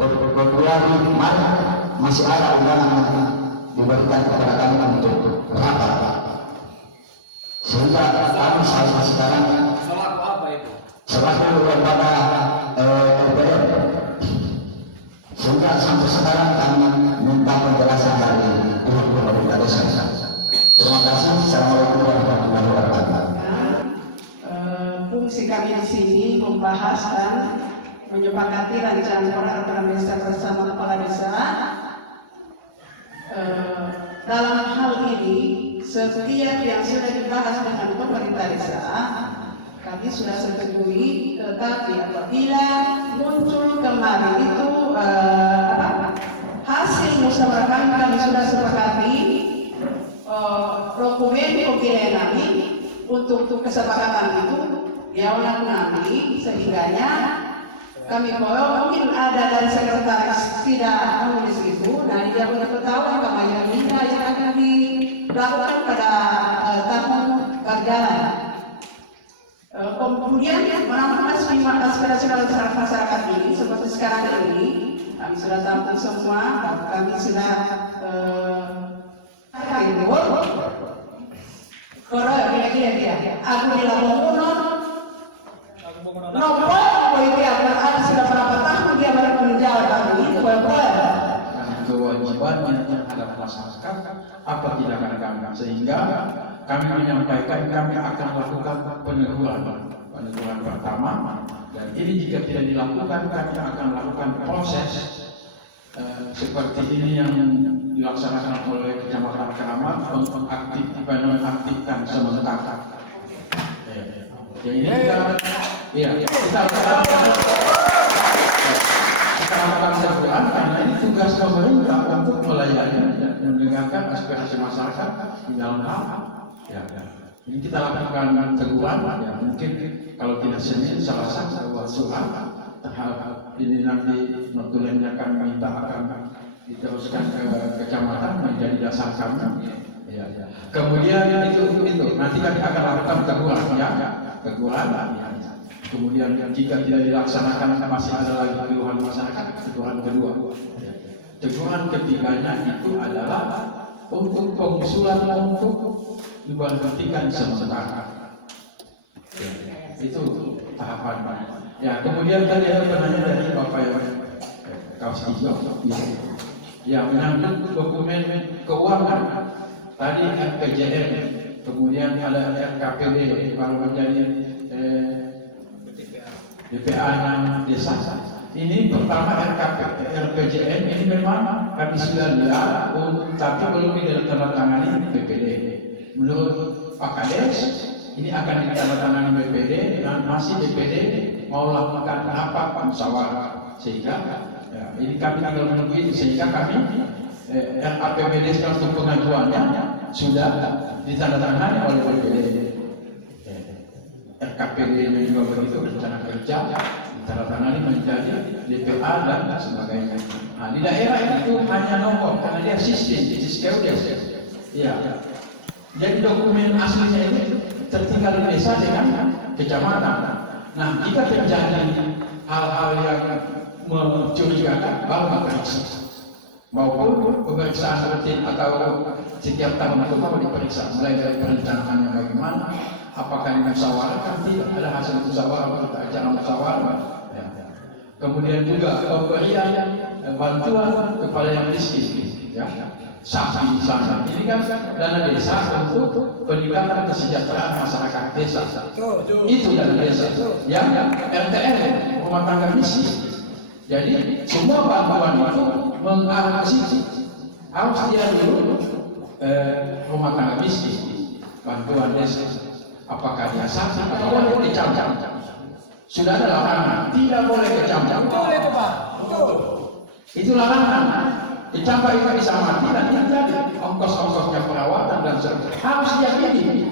Februari Maret masih ada undangan diberikan kepada kami untuk rapat, sehingga kami sampai sekarang selaku lembaga LPM, sehingga sampai sekarang kami minta penjelasan dari pihak pemerintah desa. Terima kasih. Assalamualaikum warahmatullahi wabarakatuh. Fungsi kami di sini membahas dan menyepakati rancangan program desa bersama kepala desa. Dalam hal ini, setiap yang sudah dibahas dengan pemerintah desa, kami sudah setujui. Tetapi apabila muncul kemarin itu hasil musyawarah kami sudah sepakati dokumen pemilihan kami untuk kesepakatan itu diawalan kami, sehingganya kami kalau mungkin ada dari sekretaris tidak menulis itu, nah dia punya ketahuan kampanye minta yang akan dilakukan pada tahun berjalan. Kemudian menampung aspirasi masyarakat ini seperti sekarang ini kami sudah tampung semua, kami sudah kalau kira-kira aku di Lamongan nomor itu ada sudah berapa tahun dia baru menjawab kami itu berapa kewajibannya terhadap masyarakat apa tindakan kami, sehingga kami menyampaikan kami akan lakukan peneguran pertama, dan ini jika tidak dilakukan kami akan lakukan proses seperti ini yang dilaksanakan oleh Kecamatan Keramat, menonaktifkan sementara. Jadi ini kita lakukan sebulan karena ini tugas pemerintah untuk melayani dan mendengarkan aspirasi masyarakat di dalam hal. Ini kita lakukan teguran, ya mungkin kalau tidak Senin, Selasa, surat tahap ini nanti notulennya akan minta akan diteruskan ke kecamatan menjadi dasar kami. Kemudian itu nanti kami akan lakukan teguran, teguran. Kemudian jika tidak dilaksanakan masih ada lagi keluhan masyarakat, teguran kedua. Teguran ketiganya itu adalah untuk pengusulan untuk diberhentikan sementara. Itu tahapan. Ya, kemudian tadi ada pertanyaan dari Bapak yang Kaus Hijau. Ya, menyangkut dokumen keuangan. Tadi RPJM, kemudian ada RKPD baru menjadi DPA-nya desa. Ini pertama RPJM ini memang kami sudah lihat, tapi belum ditandatangani BPD. Menurut Pak Kades, ini akan ditandatangani BPD dan masih BPD mau lakukan apa musyawarah, sehingga ini kami tinggal menunggu itu, sehingga kami RAPBD untuk pengajuannya sudah ditandatangani oleh BPD. RKPD juga begitu, rencana kerja ditandatangani menjadi DPA dan sebagainya. Nah, di daerah itu hanya nomor karena dia sistem, ya. Jadi dokumen aslinya ini tertinggal di desa dengan kecamatan. Nah, jika terjadi hal-hal yang mencurigakan, baru diperiksa. Maupun pemeriksaan rutin atau setiap tahun itu mau diperiksa, mulai dari perencanaannya bagaimana, apakah dimusyawarahkan, tidak ada hasil musyawarah, jangan musyawarah. Kemudian juga pemberian bantuan kepada yang miskin, ya. Sapi sana ini kan dana desa untuk peningkatan kesejahteraan masyarakat desa. Itu dana desa. Yang RTL rumah tangga miskin. Jadi semua bantuan itu mengarah ke situ. Harus dia dulu rumah tangga miskin, bantuan desa. Apakah dia sapi atau boleh dicam-cam? Sudah ada larangan, tidak boleh dicam-cam. Itu larangan. Dicapai itu bisa mati dan tidak jadi ongkos-ongkosnya perawatan dan sebagainya harus diyakini.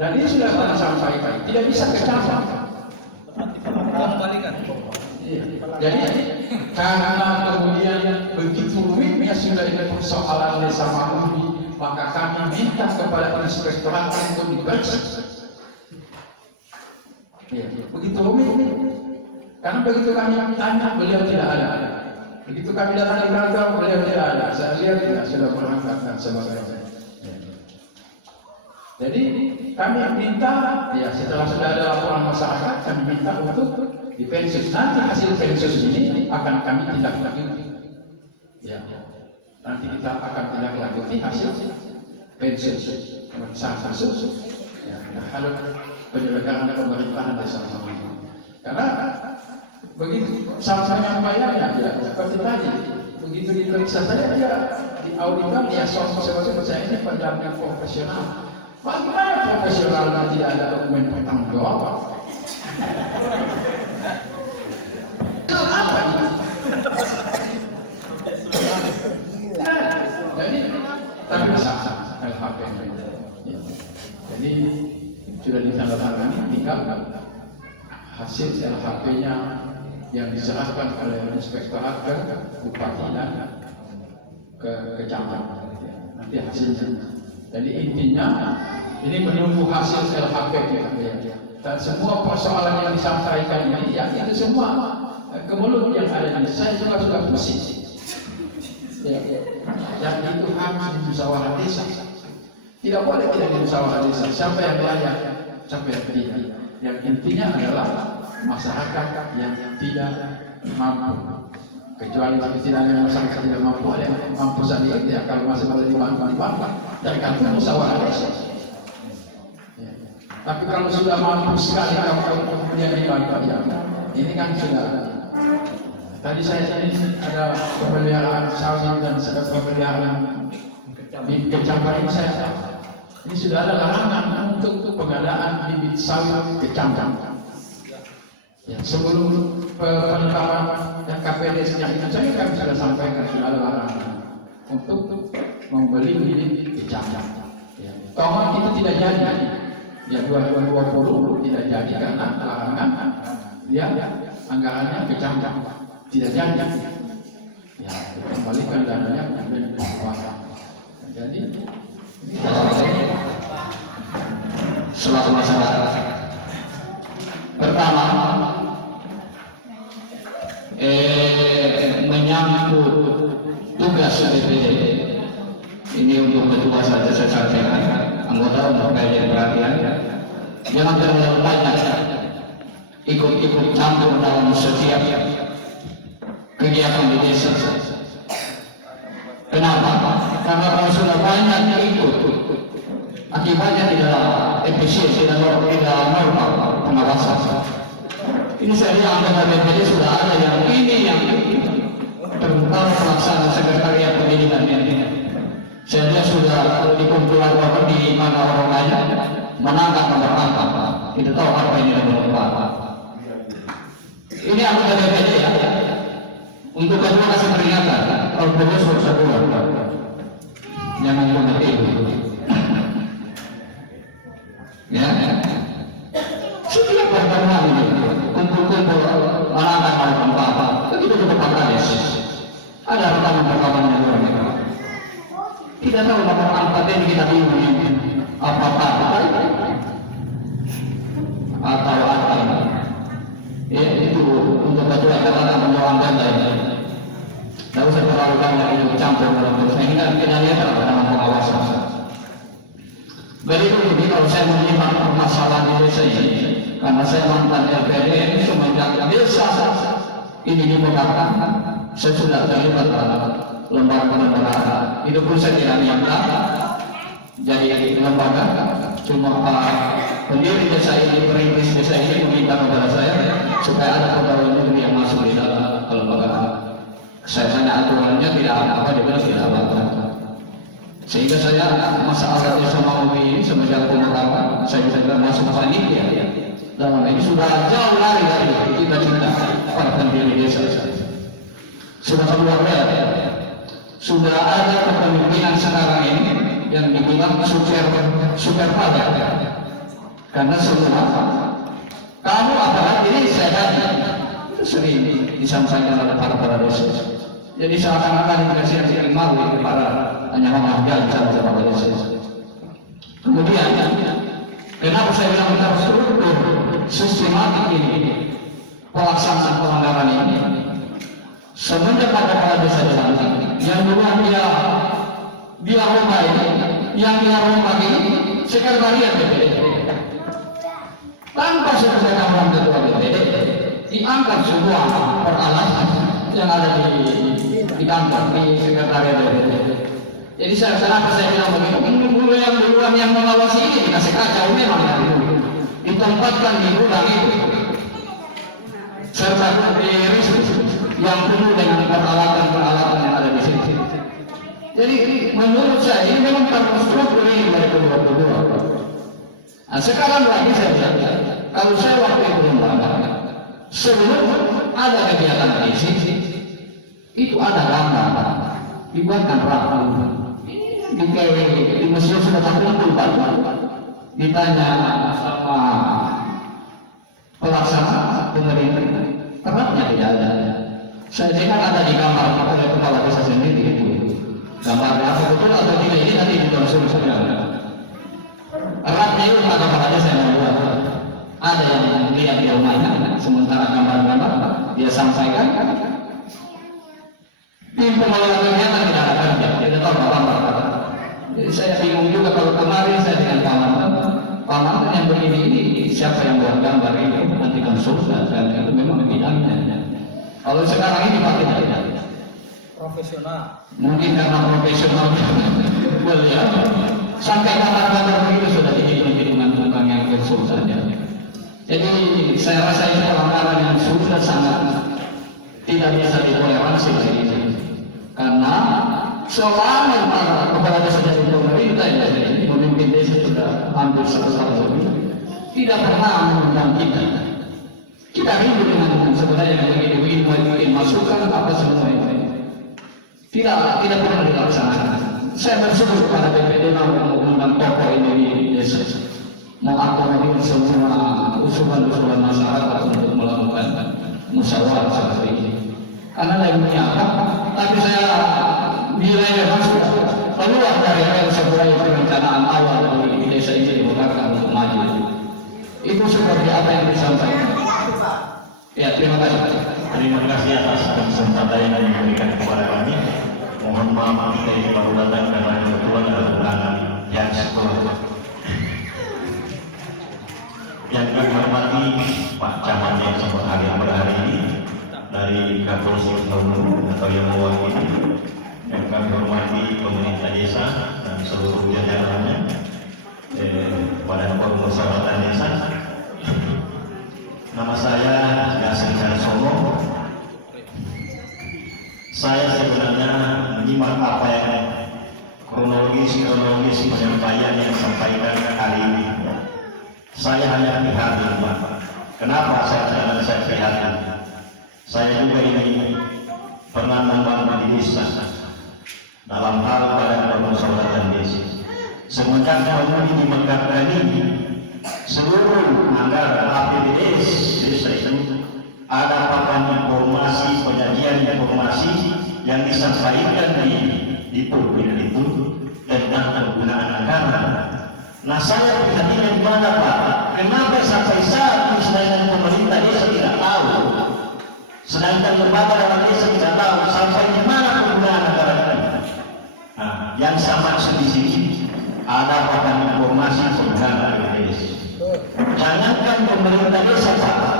Dan ini sudah pernah sampaikan, tidak bisa kecampur. Jadi karena kemudian begitu rumitnya sudah ini persoalan desa Mahmudi, maka kami minta kepada inspektorat untuk diperiksa. Begitu rumit. Karena begitu kami tanya, beliau tidak ada. Begitu kami datang di kantor, beliau tidak ada. Saya lihat tidak sudah berangkat dan sebagainya. Jadi kami minta, ya setelah sudah ada laporan masyarakat, kami minta untuk dipensus. Nanti hasil pensus ini akan kami tindak lanjuti. Ya, nanti kita akan tindak lanjuti hasil pensus. Pemeriksaan kasus. Ya, kalau penyelenggaraan pemerintahan desa sama. Karena begitu sama-sama bayarnya, ya seperti tadi. Begitu diperiksa saya, ya di auditor, ya sosok saya ini pendamping profesional. Bagaimana profesionalnya tidak ada dokumen bertanggung jawab? Apa ini? Jadi, tapi sah LHP. Jadi sudah ditandatangani, tinggal hasil LHP-nya yang diserahkan oleh inspektorat ke bupati dan ke kecamatan. Nanti hasilnya. Jadi intinya ini menunggu hasil LHP ya. Dan semua persoalan yang disampaikan ini ya itu semua kemulut yang ada di saya juga sudah pusing. Ya. Yang itu harus di musyawarah desa. Tidak boleh tidak di musyawarah desa. Siapa yang layak, siapa yang tidak. Yang intinya adalah masyarakat yang tidak mampu. Kecuali tidak ada masyarakat tidak mampu, ada yang mampu sendiri, ya kalau masih ada dibantu, dan kantor musyawarah desa. Ya. Tapi kalau sudah mampu sekali, kalau kemudian dibantu, ya ini kan sudah. Tadi saya ini ada pemeliharaan sawit dan pemeliharaan di kecamatan saya. Ini sudah ada larangan untuk pengadaan bibit sawit kecamatan. Ya, sebelum penetapan yang KPD sejak itu saja kami sudah sampaikan sudah ada larangan untuk membeli bibit kecamatan. Ya. Tomat itu tidak jadi, ya 2020 tidak jadi karena larangan, ya anggarannya kecamatan tidak jadi. Ya, kembalikan dananya kemudian dikeluarkan. Jadi selaku masyarakat. Pertama, menyangkut tugas DPD ini untuk kedua saja saya sampaikan, anggota untuk kalian perhatian, jangan terlalu banyak ikut campur dalam setiap kegiatan di desa. Kenapa? Karena kalau sudah banyak ikut, akibatnya tidak efisien, tidak normal pengawasan. Ini saya lihat anggota DPD sudah ada yang ini yang terutama pelaksana sekretariat pendidikan ini. Saya lihat sudah di kumpulan orang di mana orang lain menangkap nomor apa, tidak tahu apa ini nomor apa. Ini anggota DPD ya. Untuk kedua kasih peringatan, kalau perlu sudah keluar, jangan mengerti itu. Ya, setiap pertemuan ini kumpul-kumpul anak-anak apa-apa, begitu juga Pak Kades. Ada rekaman-rekaman yang luar biasa. Tidak tahu nomor angkat ini kita bingung apa-apa atau ya itu untuk ketua kata mendoakan lain. Tidak usah terlalu banyak itu campur dalam proses ini kan kita lihat dalam pengawasan. Berikut ini kalau saya menyimak permasalahan di desa ini, karena saya mantan LPD ini semenjak desa ini dimegahkan, saya sudah terlibat dalam lembaga-lembaga. Itu pun saya tidak nyangka jadi lembaga. Cuma pendiri desa ini, perintis desa ini meminta kepada saya supaya ada pegawai negeri yang masuk di dalam lembaga. Saya tanya aturannya tidak apa-apa, dia bilang tidak apa-apa. Sehingga saya masalah desa Maumi ini semenjak pemerintahan saya bisa bilang masuk panitia. Dalam ini sudah jauh lari dari cita-cita para pendiri desa. Sudah keluar dari. Sudah ada kepemimpinan sekarang ini yang dibilang super pada. Karena semua kamu apalagi ini sehat itu sering disampaikan oleh para desa. Jadi seakan-akan dikasih malu kepada hanya menghargai cara kepada desa. Kemudian kenapa saya bilang terstruktur sistematik ini? pelaksanaan pelanggaran ini. Semenjak ada kepala desa dilantik, yang dulu dia rombak ini, yang dia rombak ini sekretariat DPD. Tanpa sepengetahuan ketua DPD, diangkat sebuah peralatan yang ada di kantor di sekretariat DPD. Jadi kenapa saya bilang begini? Dulu yang duluan yang mengawasi ini dikasih kacau memang dari dulu. Ditempatkan di gudang itu. Serta di yang penuh dengan peralatan-peralatan yang ada di sini. Jadi menurut saya ini memang terstruktur ini dari kedua-dua. Nah, sekarang lagi saya bilang, kalau saya waktu itu lembaga, sebelum ada kegiatan isi, itu ada gambar, dibuatkan rapat, di museum sudah terkumpul Pak, ditanya sama pelaksana pemerintah, terapnya tidak ada. Saya dengar ada di gambar oleh kepala desa sendiri itu. Gambarnya apa betul atau tidak ini nanti dikonsumsi. Eratnya itu ada kepala desa yang membuat. Ada yang lihat di rumahnya, sementara gambar-gambar dia sampaikan. Tim pengelola kegiatan tidak ada kerja, tidak tahu apa. Jadi saya bingung juga kalau kemarin saya dengan paman yang begini ini siapa yang buat gambar ini nanti konsultasi kan itu memang bidangnya. Kalau sekarang ini pakai tidak profesional. mungkin karena profesional beliau sampai gambar-gambar begitu sudah dihitung-hitungan bukan yang kecil saja. Jadi saya rasa ini pelanggaran yang sudah sangat tidak bisa ditoleransi lagi. Karena selama para kepala desa dari pemerintah yang memimpin desa sudah hampir 1 tahun lebih tidak pernah mengundang kita. Kita rindu dengan sebenarnya yang begini masukan apa semua ini. Tidak pernah dilaksanakan. Saya bersyukur kepada BPD mengundang tokoh ini di desa, mengakomodir semua usulan-usulan masyarakat untuk melakukan musyawarah seperti ini. Karena lainnya apa? Tapi saya nilainya sudah keluar dari rel sesuai perencanaan awal di desa ini dibukarkan untuk maju. Itu seperti apa yang disampaikan. Ya, terima kasih. Terima kasih atas kesempatan yang diberikan kepada kami. Mohon maaf dari baru datang karena kebetulan ada undangan yang sekolah. Yang kami hormati Pak Camat yang sempat hadir pada hari ini dari Kapolsek Launu atau yang mewakili. Yang kami hormati pemerintah desa dan seluruh jajarannya pada forum musyawarah desa. Nama saya Yasin Solo. Saya sebenarnya menyimak apa yang kronologis penyampaian yang disampaikan kali ini. Saya hanya prihatin, Pak. Kenapa saya prihatin? Saya juga ini pernah membangun di desa dalam hal pada permusyawaratan desa. Semenjak kami di Mekah ini, seluruh anggaran APBD desa itu ada papan informasi, penyajian informasi yang disampaikan di publik itu tentang penggunaan anggaran. Nah, saya prihatin di mana, Pak? Kenapa sampai saat ini sedangkan pemerintah desa tidak tahu, sedangkan lembaga dalam desa tidak tahu sampai di mana penggunaan anggaran ini? Nah, yang sama di sini ada papan informasi penggunaan APBD. Jangankan pemerintah desa, Pak,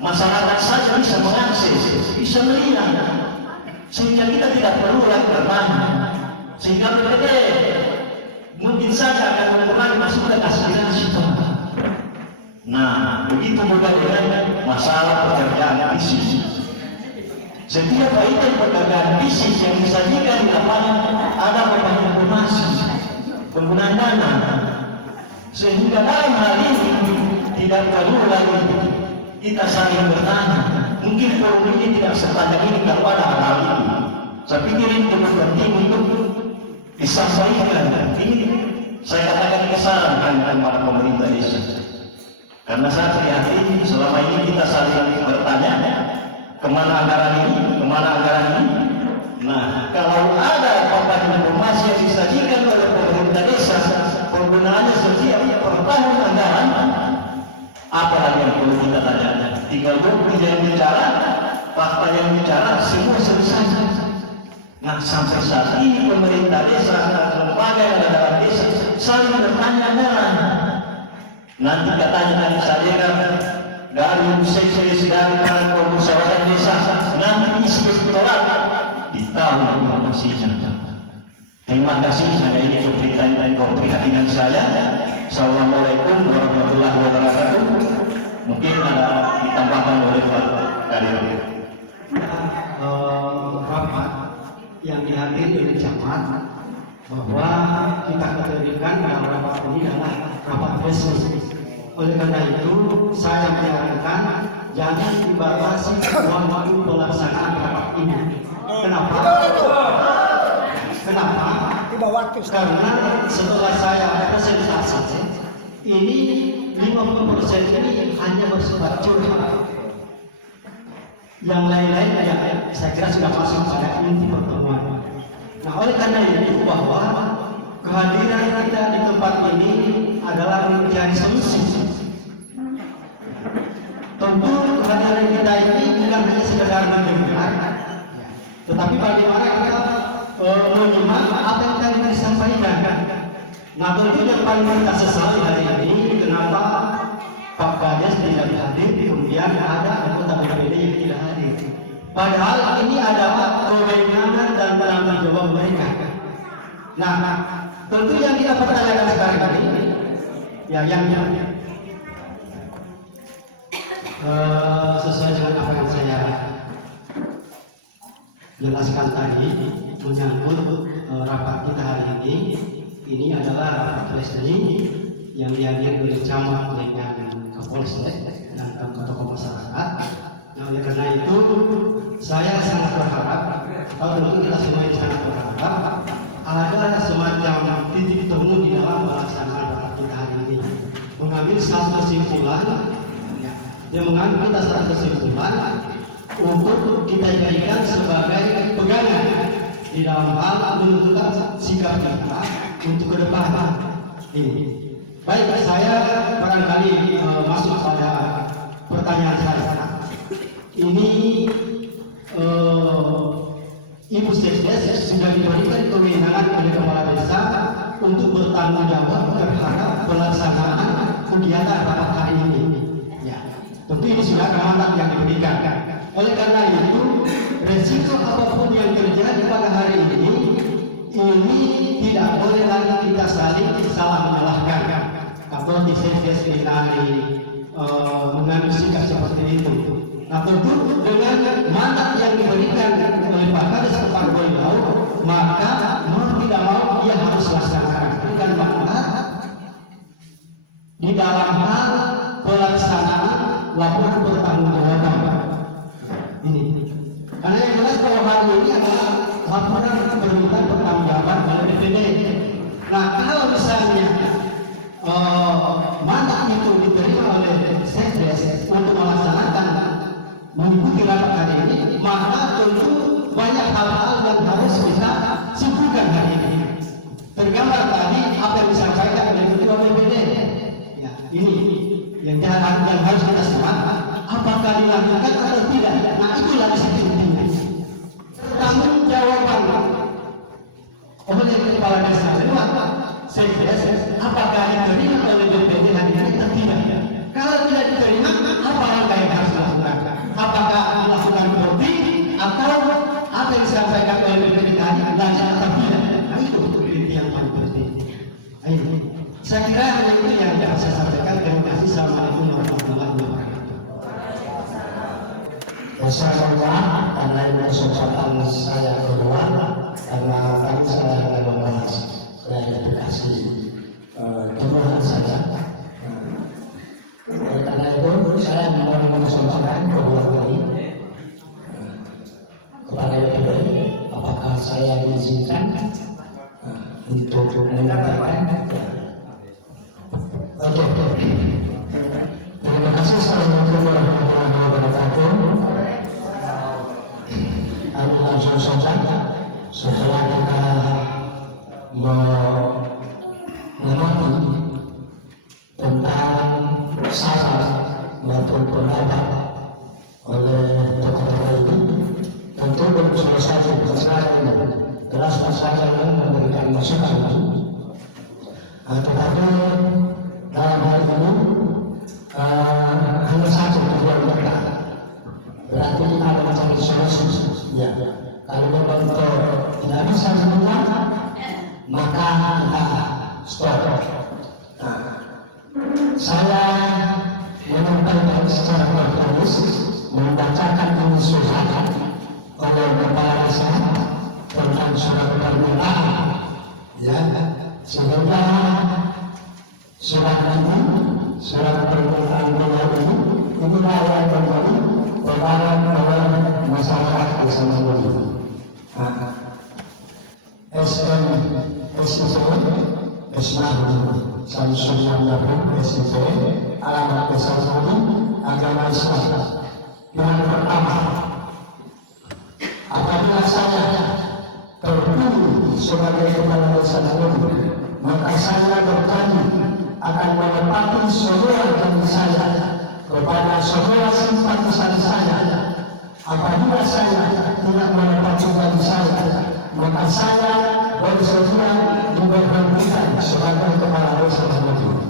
masyarakat saja bisa mengakses, bisa melihat, sehingga kita tidak perlu lagi bertanya, sehingga BPD mungkin saja akan mengurangi masukan aspirasi itu. Nah, begitu juga dengan masalah pekerjaan bisnis. Setiap item pekerjaan bisnis yang disajikan di lapangan ada beberapa informasi penggunaan dana, sehingga dalam hal ini tidak perlu lagi kita saling bertanya. Mungkin forum ini tidak sepanjang ini kalau ada hal ini. Saya pikir ini cukup penting untuk disampaikan. Ini saya katakan kesalahan kepada pemerintah desa. Karena saya prihatin selama ini kita saling bertanya kemana anggaran ini, kemana anggaran ini. Nah, kalau ada papan informasi yang disajikan oleh pemerintah desa, penggunaannya setiap per tahun anggaran, apa lagi yang perlu kita tanyakan? tinggal bukti yang bicara, fakta yang bicara, semua selesai. Nah, sampai saat ini pemerintah desa dan lembaga yang ada dalam desa saling bertanya-tanya. Nanti katanya nanti saya kan dari seksi dari musyawarah desa, nanti isi bertolak di tahun masihnya. Terima kasih, saya ini memberikan keprihatinan saya. Assalamualaikum warahmatullahi wabarakatuh. Mungkin ada ditambahkan oleh Pak Kadir. Bapak yang dihadiri oleh camat bahwa kita kategorikan dalam rapat ini adalah rapat resmi. Oleh karena itu saya menyarankan jangan dibatasi waktu pelaksanaan rapat ini. Kenapa? Kenapa? Karena setelah saya presentasi ini 50% ini hanya bersifat curhat. Yang lain-lain saya kira sudah masuk pada inti pertemuan. Nah, oleh karena itu bahwa kehadiran kita di tempat ini adalah mencari solusi. Tentu kehadiran kita ini bukan hanya sekedar mendengar, tetapi bagaimana kita menyimak apa yang tadi disampaikan. Nah, tentu yang paling kita sesali hari ini kenapa Pak Gades tidak hadir, kemudian ada anggota BPD yang tidak hadir. Padahal ini adalah kewenangan dan tanggung jawab mereka. Nah, tentu yang kita pertanyakan sekarang ini, ya yang sesuai dengan apa yang saya jelaskan tadi menyangkut rapat kita hari ini adalah rapat resmi yang dihadiri oleh camat dengan Kapolsek dan tokoh masyarakat. Nah, oleh karena itu saya sangat berharap, kalau tentu kita semua sangat berharap ada semacam titik temu di dalam pelaksanaan rapat kita hari ini, mengambil satu kesimpulan, yang mengambil kita satu kesimpulan untuk kita jadikan sebagai pegangan di dalam hal menentukan sikap kita untuk ke depan ini. Baik, saya barangkali masuk pada pertanyaan saya. Ini Ibu Sekdes sudah diberikan kewenangan oleh Kepala Desa untuk bertanggung jawab terhadap pelaksanaan kegiatan rapat hari ini. Ya, tentu ini sudah amanat yang diberikan. Oleh karena itu, resiko apapun yang terjadi pada hari ini tidak boleh lagi kita saling salah menyalahkan. Kalau di Sekdes mengambil sikap seperti itu. Nah, tentu dengan mandat yang diberikan oleh Pak Kades kepada beliau, maka mau tidak mau dia harus laksanakan. Bukan mandat di dalam hal pelaksanaan laporan pertanggungjawaban ini. Karena yang jelas bahwa hari ini adalah laporan permintaan pertanggungjawaban oleh BPD. Nah, kalau misalnya mandat itu diterima oleh Sekdes untuk melaksanakan mengikuti rapat hari ini, maka tentu banyak hal-hal yang harus kita simpulkan hari ini. Tergambar tadi apa yang disampaikan oleh Ketua BPD. Ya, ini yang harus kita simak. Apakah dilakukan atau tidak? Nah, itulah disebutnya. Tanggung jawaban oleh Kepala Desa kedua, Sekdes, apakah diterima oleh BPD hari ini atau tidak? Kalau tidak diterima, apa langkah yang harus dilakukan? Apakah dilakukan berhenti atau apa yang disampaikan oleh BPD tadi lanjut atau tidak? Nah, itu yang paling penting. Saya kira itu yang dapat saya sampaikan. Terima kasih. Assalamualaikum warahmatullahi wabarakatuh. Wassalamualaikum karena ini kesempatan saya kedua karena tadi saya akan membahas klarifikasi tuduhan saja. Oleh karena itu saya mau mengusulkan kedua kali kepada BPD apakah saya diizinkan untuk menyampaikan. Oke. Terima kasih. Assalamualaikum warahmatullahi wabarakatuh. Kami langsung saja setelah kita mengerti tentang syarat maupun pendapat masukan. Tetapi dalam hal ini hanya satu tujuan kita. Berarti kita ada mencari solusi. Ya, kalau memang itu tidak bisa semua, maka kita stop. Nah, saya menyampaikan secara tertulis, membacakan ini surat oleh kepala desa tentang surat permintaan, ya, sehingga surat ini, surat permintaan beliau ini yang kembali kepada masyarakat desa Mandiri. SM SIP Ismail Samsul Yahud SIP alamat desa Mandiri agama Islam. Yang pertama, apabila saya terpilih sebagai kepala desa Mandiri, maka saya berjanji akan menepati semua janji saya kepada semua simpatisan saya. Apabila saya tidak menepati janji saya, maka saya bersedia diberhentikan sebagai kepala desa Mandiri.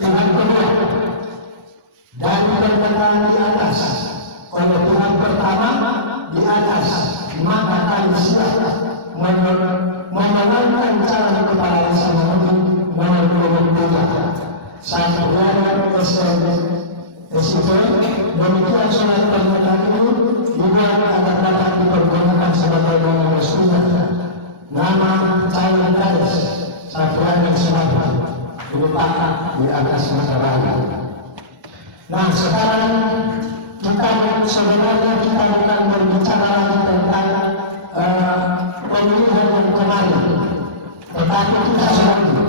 Yang kedua, dari pernyataan di atas oleh pihak pertama di atas, maka kami siap memenangkan calon kepala desa Mandiri melalui pemilihan. Saya berharap SIP demikian surat pernyataan ini juga akan dapat dipergunakan sebagai nama resminya. Nama calon kades Safian Sumatera diletakkan di atas masyarakat. Nah, sekarang sebenarnya kita akan berbicara lagi tentang pemilihan yang kemarin, tetapi kita selalu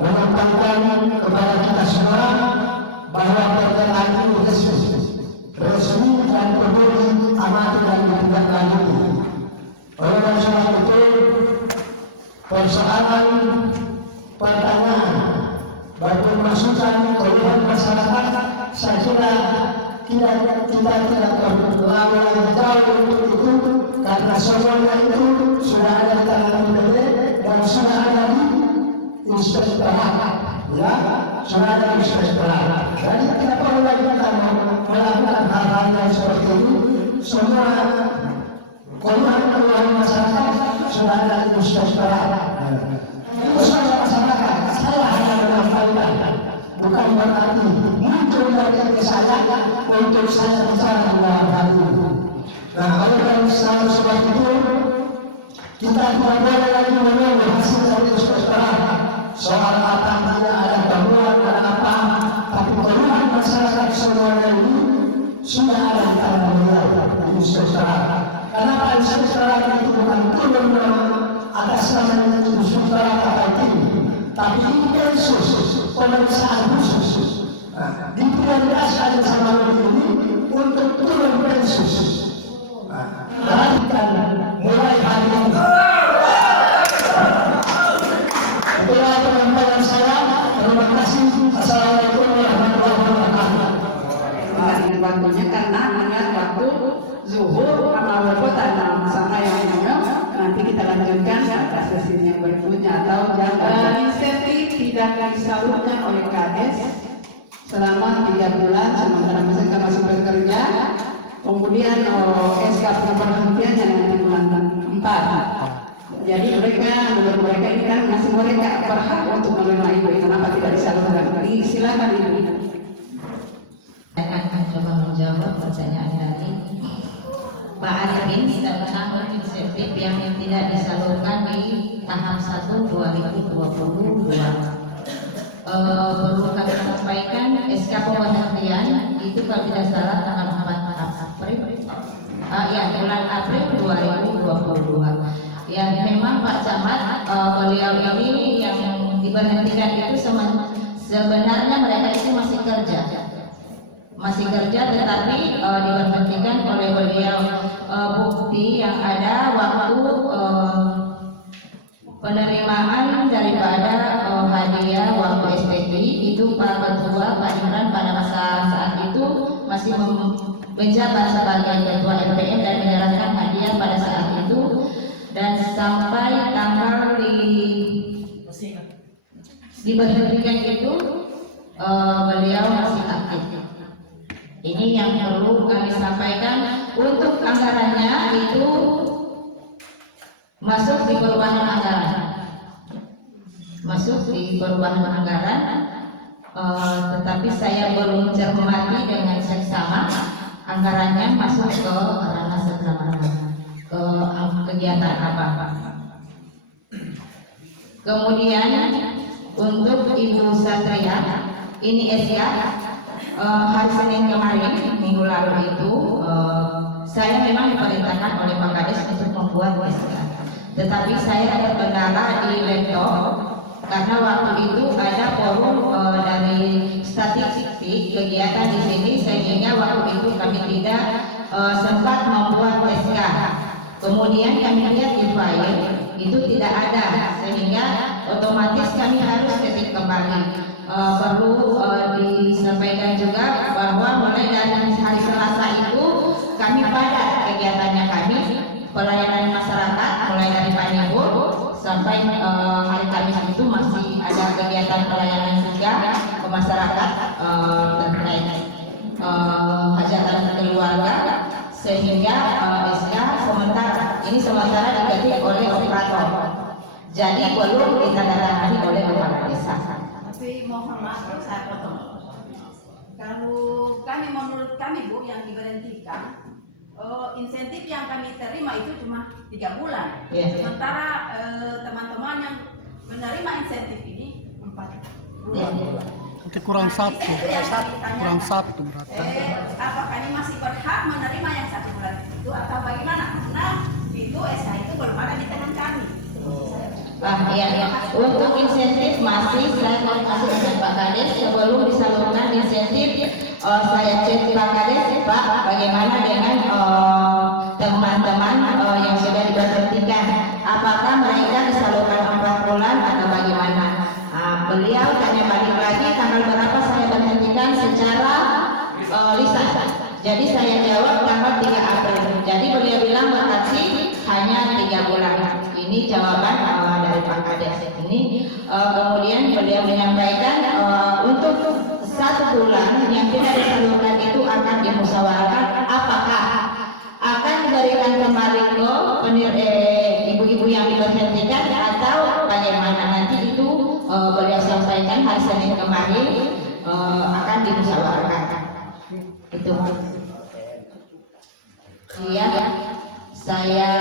menyampaikan kepada kita semua bahwa pertengahan ini resmi dan perlu diamati dan ditindaklanjuti. Oleh sebab itu, persoalan pertanyaan bagi masukan keluhan masyarakat, saya kira kita tidak perlu lagi jauh untuk itu, karena semuanya itu sudah ada di tangan DPD dan sudah ada di inspektorat, ya, sudah ada di inspektorat. Jadi tidak perlu lagi kita melakukan hal-hal yang seperti ini. Semua keluhan masyarakat sudah ada di inspektorat. Soal masyarakat, saya hanya menyampaikan, bukan berarti muncul dari saya untuk saya bicara dalam hal itu. Nah, oleh karena sebab itu kita tidak boleh lagi menunggu hasil dari inspektorat soal apa tidak ada gangguan ada apa, tapi keluhan masyarakat semuanya ini sudah ada di tangan beliau di inspektorat. Kenapa inspektorat itu bukan turun atas nama inspektorat atau tim, tapi ini khusus pemeriksaan khusus. Diprioritaskan sama ini untuk turun khusus. Perhatikan mulai hari ini. Itulah penyampaian saya. Terima kasih. Assalamualaikum warahmatullahi wabarakatuh. Dengan waktunya karena ingat waktu zuhur sama kota sama yang nanti kita lanjutkan pada sesi yang berikutnya atau jangan insentif tidak disalurkan oleh kades selama 3 bulan sementara mereka masih bekerja. Kemudian SK pemberhentian yang nanti bulan 4. Jadi menurut mereka ini kan masih mereka berhak untuk menerima itu. Kenapa tidak disalurkan? Silakan Ibu. Saya akan coba menjawab pertanyaan tadi. Pak Arifin tidak pernah insentif yang tidak disalurkan di tahap 1 2022. Perlu kami sampaikan SK pemberhentian itu kalau tidak salah tanggal 4 April, bulan April 2022. Ya memang Pak Camat beliau ini yang diberhentikan itu sebenarnya mereka itu masih kerja tetapi diberhentikan oleh beliau. Bukti yang ada waktu penerimaan daripada hadiah waktu SPI itu Pak Ketua Pak Imran pada saat itu masih menjabat sebagai Ketua MPM dan menyerahkan hadiah pada saat itu, dan sampai tanggal diberhentikan itu beliau masih aktif. Ini yang perlu kami sampaikan. Untuk anggarannya itu masuk di perubahan anggaran, tetapi saya belum cermati dengan seksama anggarannya masuk ke ranah seksama ke kegiatan apa. Kemudian untuk Ibu Satria, ini SK hari Senin kemarin minggu lalu itu saya memang diperintahkan oleh Pak Kades untuk membuat SK, tetapi saya terkendala di laptop karena waktu itu ada forum dari statistik kegiatan di sini, sehingga waktu itu kami tidak sempat membuat SK. Kemudian kami lihat di file itu tidak ada, sehingga otomatis kami harus ketik kembali. Perlu disampaikan juga bahwa mulai dari hari Selasa itu kami padat kegiatannya kami, pelayanan masyarakat mulai dari Panibur sampai hari Kamis itu masih ada kegiatan pelayanan juga ke masyarakat terkait hajatan keluarga, sehingga SK sementara diganti oleh operator, jadi belum ditandatangani oleh kepala desa. Tapi mohon maaf kalau saya potong. Kalau kami menurut kami Bu yang diberhentikan, insentif yang kami terima itu cuma 3 bulan. Sementara teman-teman yang menerima insentif ini 4 bulan. Itu kurang satu berarti. Apakah ini masih berhak menerima yang 1 bulan itu atau bagaimana? Karena itu SK itu belum ada di tangan kami. Iya. Untuk insentif masih saya koordinasi dengan Pak Kades sebelum disalurkan insentif. Saya cek Pak Kades, Pak, bagaimana dengan teman-teman yang sudah diberhentikan? Apakah mereka disalurkan 4 bulan atau bagaimana? Beliau tanya balik lagi tanggal berapa saya berhentikan secara lisan. Jadi saya jawab tanggal 3 April. Jadi beliau bilang berarti hanya 3 bulan. Ini jawaban dari Pak Kades ini. Kemudian beliau menyampaikan untuk 1 bulan yang tidak disalurkan itu akan dimusyawarahkan apakah akan diberikan kembali ke ibu-ibu yang diberhentikan atau bagaimana. Nanti itu beliau sampaikan hari Senin kemarin akan dimusyawarahkan. Itu. Iya, saya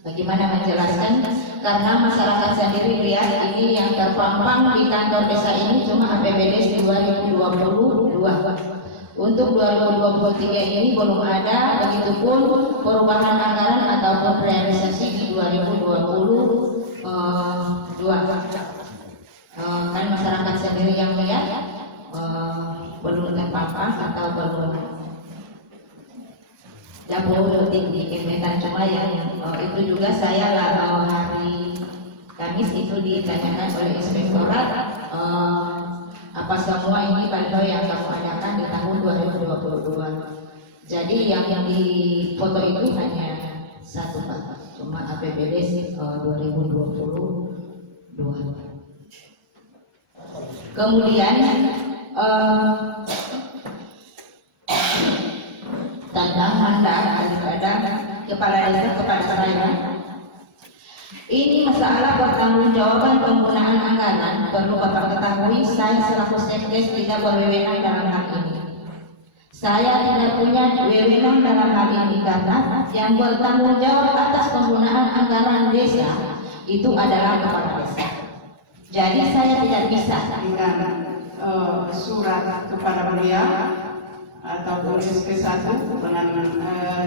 bagaimana menjelaskan, karena masyarakat sendiri lihat ini yang terpampang di kantor desa ini cuma APBD 2022. Untuk 2023 ini belum ada, begitupun perubahan anggaran ataupun realisasi di 2022. Kan masyarakat sendiri yang lihat belum terpampang atau belum dapur di Kementan. Cuma yang itu juga saya hari Kamis itu ditanyakan oleh inspektorat apa semua ini bantuan yang kamu adakan di tahun 2022. Jadi yang di foto itu hanya 1 Pak, cuma APBD 2022. Kemudian tanda mandat daripada kepala desa kepada saya. Ini masalah pertanggungjawaban penggunaan anggaran. Perlu Bapak ketahui, saya selaku sekdes tidak berwenang dalam hal ini. Saya tidak punya wewenang dalam hal ini karena yang bertanggung jawab atas penggunaan anggaran desa itu adalah kepala desa. Jadi saya tidak bisa dengan surat kepada beliau atau tulis ke satu dengan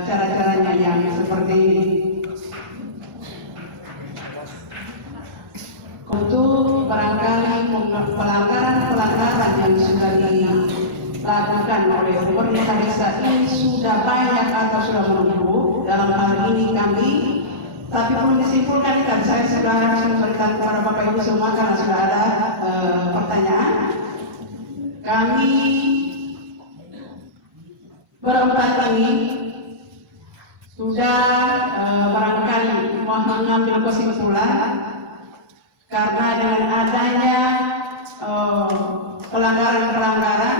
cara-caranya yang seperti ini. Untuk barangkali pelanggaran yang sudah dilakukan oleh pemerintah desa ini sudah banyak atau sudah menumpuk. Dalam hal ini kami, tapi belum disimpulkan, kan saya sudah memberikan kepada Bapak Ibu semua karena sudah ada pertanyaan. Kami berempat ini sudah barangkali mengambil kesimpulan karena dengan adanya pelanggaran-pelanggaran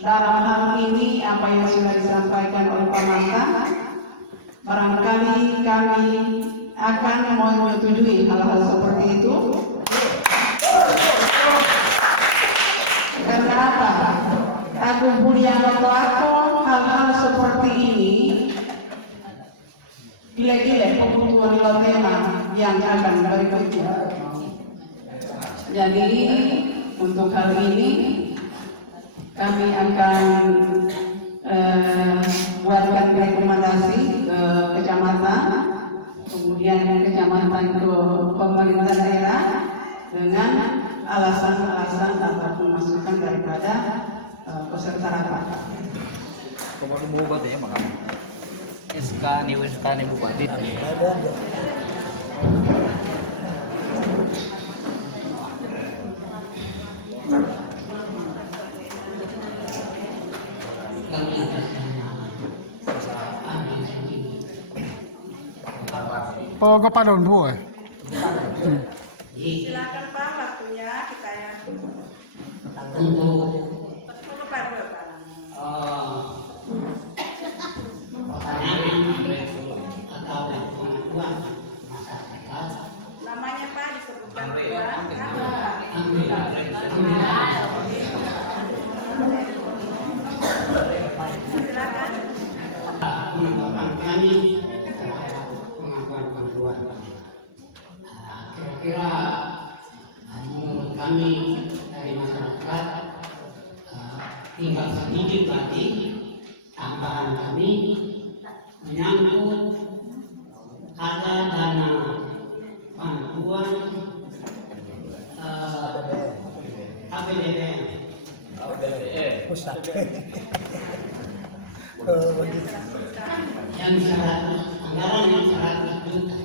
dalam hal ini apa yang sudah disampaikan oleh Pak Manta, barangkali kami akan menyetujui hal-hal seperti itu. Karena apa? Agung Budiano Pelako hal-hal seperti ini gila-gila kebutuhan nilai tema yang akan berikutnya. Jadi untuk hal ini kami akan buatkan rekomendasi ke kecamatan, kemudian kecamatan ke pemerintah daerah dengan alasan-alasan ataupun masukan daripada peserta rapat. Kemarin mau buat ya makanya. SK nih bupati. Oh, kepada dua. Silakan Pak, waktunya kita ya. Untuk atau pengakuan masyarakat Namanya Pak disebutkan pengakuan kami pengakuan kira-kira menurut kami dari masyarakat tinggal sedikit lagi tambahan kami menyangkut ada dana bantuan APBD yang 100 anggaran yang 100 juta.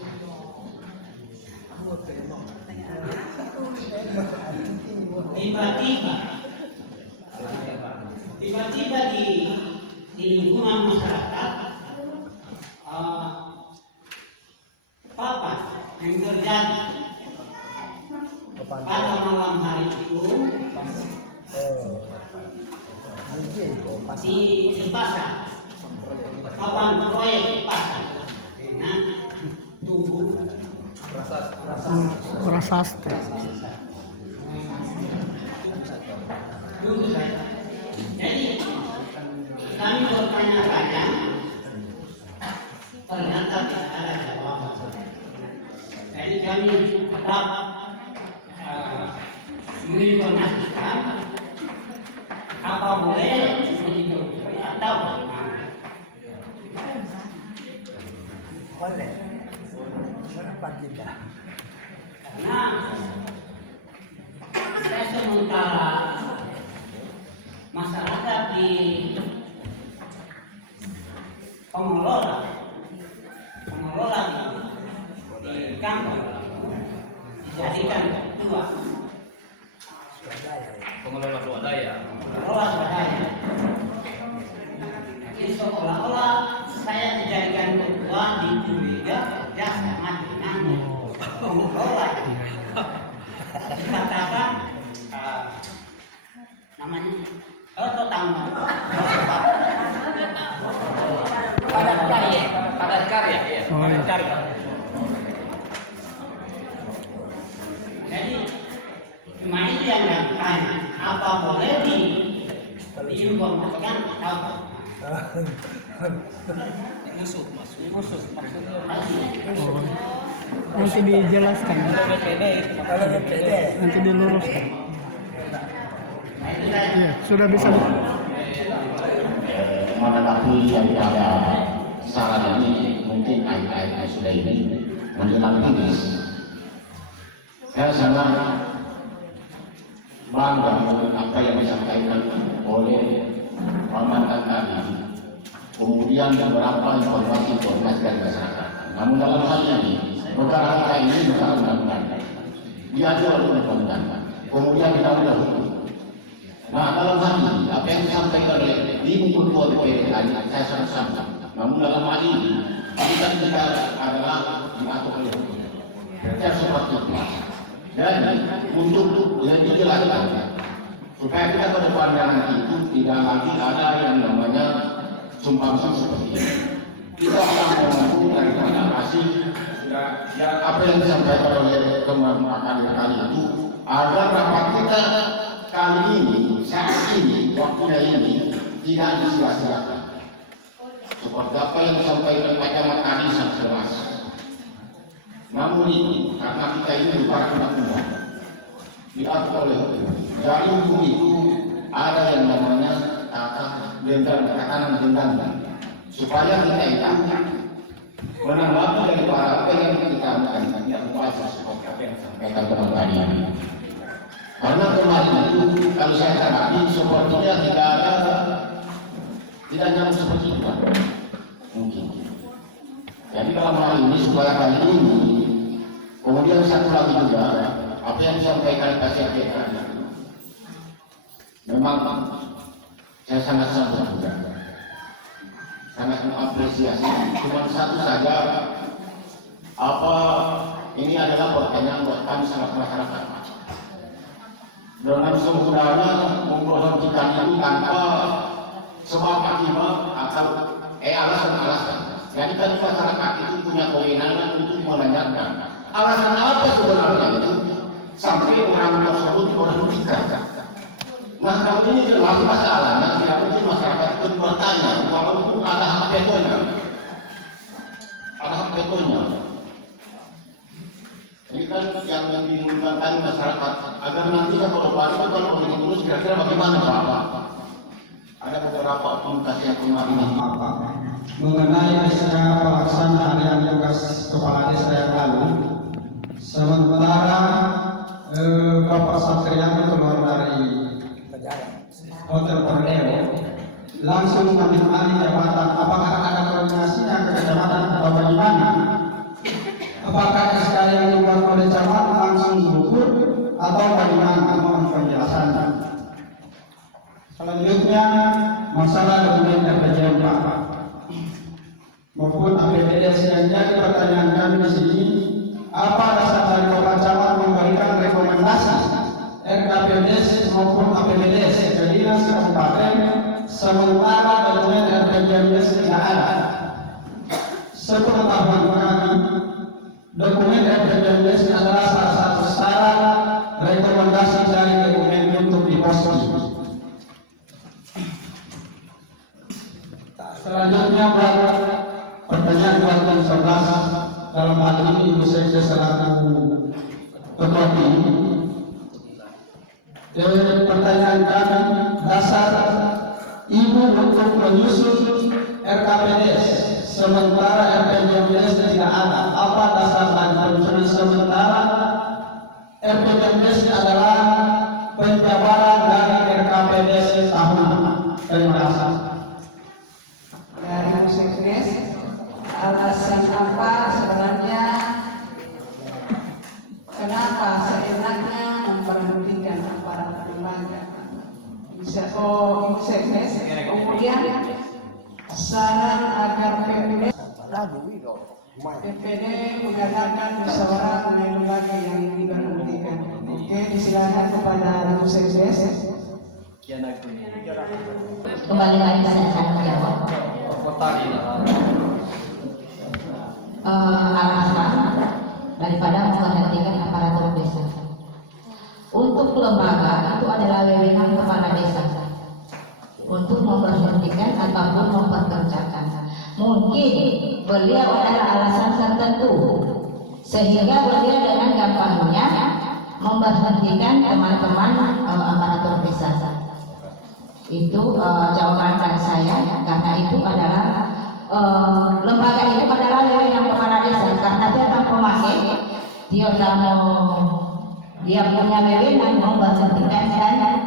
Tiba-tiba di lingkungan masyarakat papan yang terjadi pada malam hari itu di pasar papan proyek di pasar dengan tunggu Prasasti. tunggu saya. Jadi kami bertanya-tanya, ternyata tidak ada jawaban. Jadi kami tetap menginformasikan apa boleh menyetujui atau bagaimana. Boleh. Kenapa tidak? Karena saya sementara masyarakat di pengelola di kampung dijadikan ketua Pengelola swadaya. Jadi seolah-olah saya dijadikan ketua di Buliga kerja sama dengan pengelola. Dikatakan namanya tanggung Padat karya ya. Padat karya. Jadi cuma itu yang ditanya, apa boleh diinformasikan atau Khusus maksudnya. Nanti dijelaskan. Nanti diluruskan. Iya, sudah bisa. Menanggapi daripada saran ini, mungkin ayat-ayat sudah ini menjelang habis. Saya sangat bangga dengan apa yang disampaikan oleh Paman tadi. Kemudian beberapa informasi dari masyarakat. Namun dalam hal ini, perkara ini bukan undang-undang. Diajar oleh undang-undang. Kemudian kita hukum. Nah, dalam hal ini, apa yang disampaikan oleh Ibu Ketua DPR tadi, saya sangat sama. Namun dalam hal ini, kita adalah diatur oleh hukum. Kerja seperti itu. Dan untuk lebih jelas supaya kita ke depannya nanti itu tidak lagi ada yang namanya sumpah seperti ini. Kita akan mengaku daripada kasih dan apa yang disampaikan oleh teman-teman kali itu agar rapat kita kali ini, saat ini, waktunya ini tidak disia-siakan. Seperti apa yang disampaikan Pak Camat tadi sangat jelas. Namun ini karena kita ini para undang-undang diatur oleh dari hukum itu ada yang namanya tekanan dendam supaya kita itu menanggapi dari para apa yang kita akan tidak membaca seperti apa yang disampaikan teman tadi. Karena kemarin itu kalau saya tadi sepertinya tidak nyambung seperti itu mungkin. Jadi dalam hal ini supaya kali ini kemudian satu lagi juga apa yang disampaikan Pak Sekda memang saya sangat sambut juga, sangat mengapresiasi. Cuma satu saja, apa ini adalah pertanyaan buat kami sangat masyarakat. Dengan sempurna memberhentikan itu tanpa sebab akibat atau alasan-alasan. Jadi kan masyarakat itu punya kewenangan untuk menanyakan alasan apa sebenarnya itu sampai orang tersebut diberhentikan. Nah kalau ini jelas masalahnya, tidak mungkin masyarakat itu bertanya walaupun ada hak vetonya. Ada hak vetonya. Ini kan yang dimulakan masyarakat agar nanti kalau depan itu kalau begini terus kira-kira bagaimana Pak? Ada beberapa komunikasi yang kemarin apa mengenai SK pelaksanaan harian tugas kepala desa yang lalu. Sementara Bapak Satria keluar dari Hotel Borneo langsung mengambil alih jabatan. Apakah ada koordinasinya ke kecamatan atau bagaimana? Apakah SK yang dibuat oleh camat langsung gugur atau bagaimana? Mohon penjelasan. Selanjutnya masalah dokumen RPJM Pak maupun APBDes yang jadi pertanyaan kami di sini, apa dasar dari Bapak Camat memberikan rekomendasi RKPDes maupun APBDes ke dinas kabupaten sementara dokumen RPJMDes tidak ada? Sepengetahuan kami, dokumen RPJMDes adalah salah satu syarat rekomendasi dari dokumen untuk diposki. Selanjutnya pertanyaan 2011 dalam hal ini Ibu Sekda selaku ketua tim. Pertanyaan kami, dasar Ibu untuk menyusun RKPDes sementara RPJMDes tidak ada. Apa dasar dan penyusunan sementara RPJMDes adalah penjabaran dari RKPDes tahunan? Terima kasih. Dari Sekdes, alasan apa sebenarnya kenapa seenaknya memberhentikan para lembaga? Bisa Ibu Sekdes, kemudian saran agar PPD mengadakan musyawarah mengenai lembaga yang diberhentikan. Oke, disilakan kepada Ibu Sekdes. Kembali lagi saya akan jawab. Alasan daripada memberhentikan aparatur desa. Untuk lembaga itu adalah wewenang kepala desa untuk memberhentikan ataupun mempekerjakan. Mungkin beliau adalah alasan tertentu sehingga beliau dengan gampangnya memberhentikan teman-teman aparatur desa. Itu jawaban dari saya, karena itu adalah lembaga itu adalah wewenang kepala desa, karena dia kan pemakai, dia punya wewenang memberhentikan dan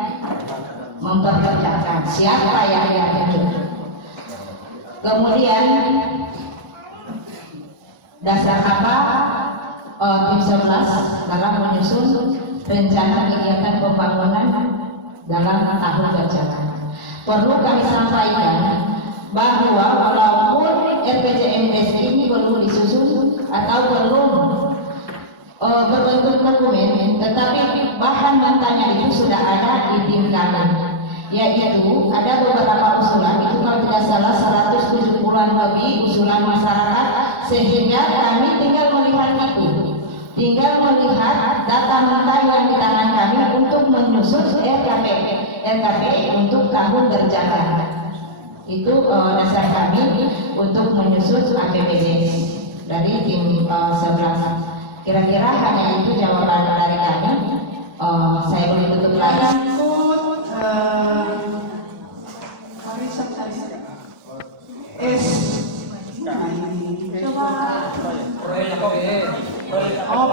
mempekerjakan siapa yang dia tunjuk. Kemudian dasar apa tim 11 dalam menyusun rencana kegiatan pembangunan dalam tahun berjalan. Perlu kami sampaikan bahwa walaupun RPJMDes ini belum disusun atau belum dokumen, tetapi bahan mentahnya itu sudah ada di tim kami. Yaitu ada beberapa usulan, itu kalau tidak salah 170-an lebih usulan masyarakat, sehingga kami tinggal melihat itu, tinggal melihat data mentah yang di tangan kami untuk menyusun RKP untuk tahun berjalan. Itu dasar kami untuk menyusun APBD dari tim 11. Kira-kira hanya itu jawaban dari kami. Saya boleh tutup lagi.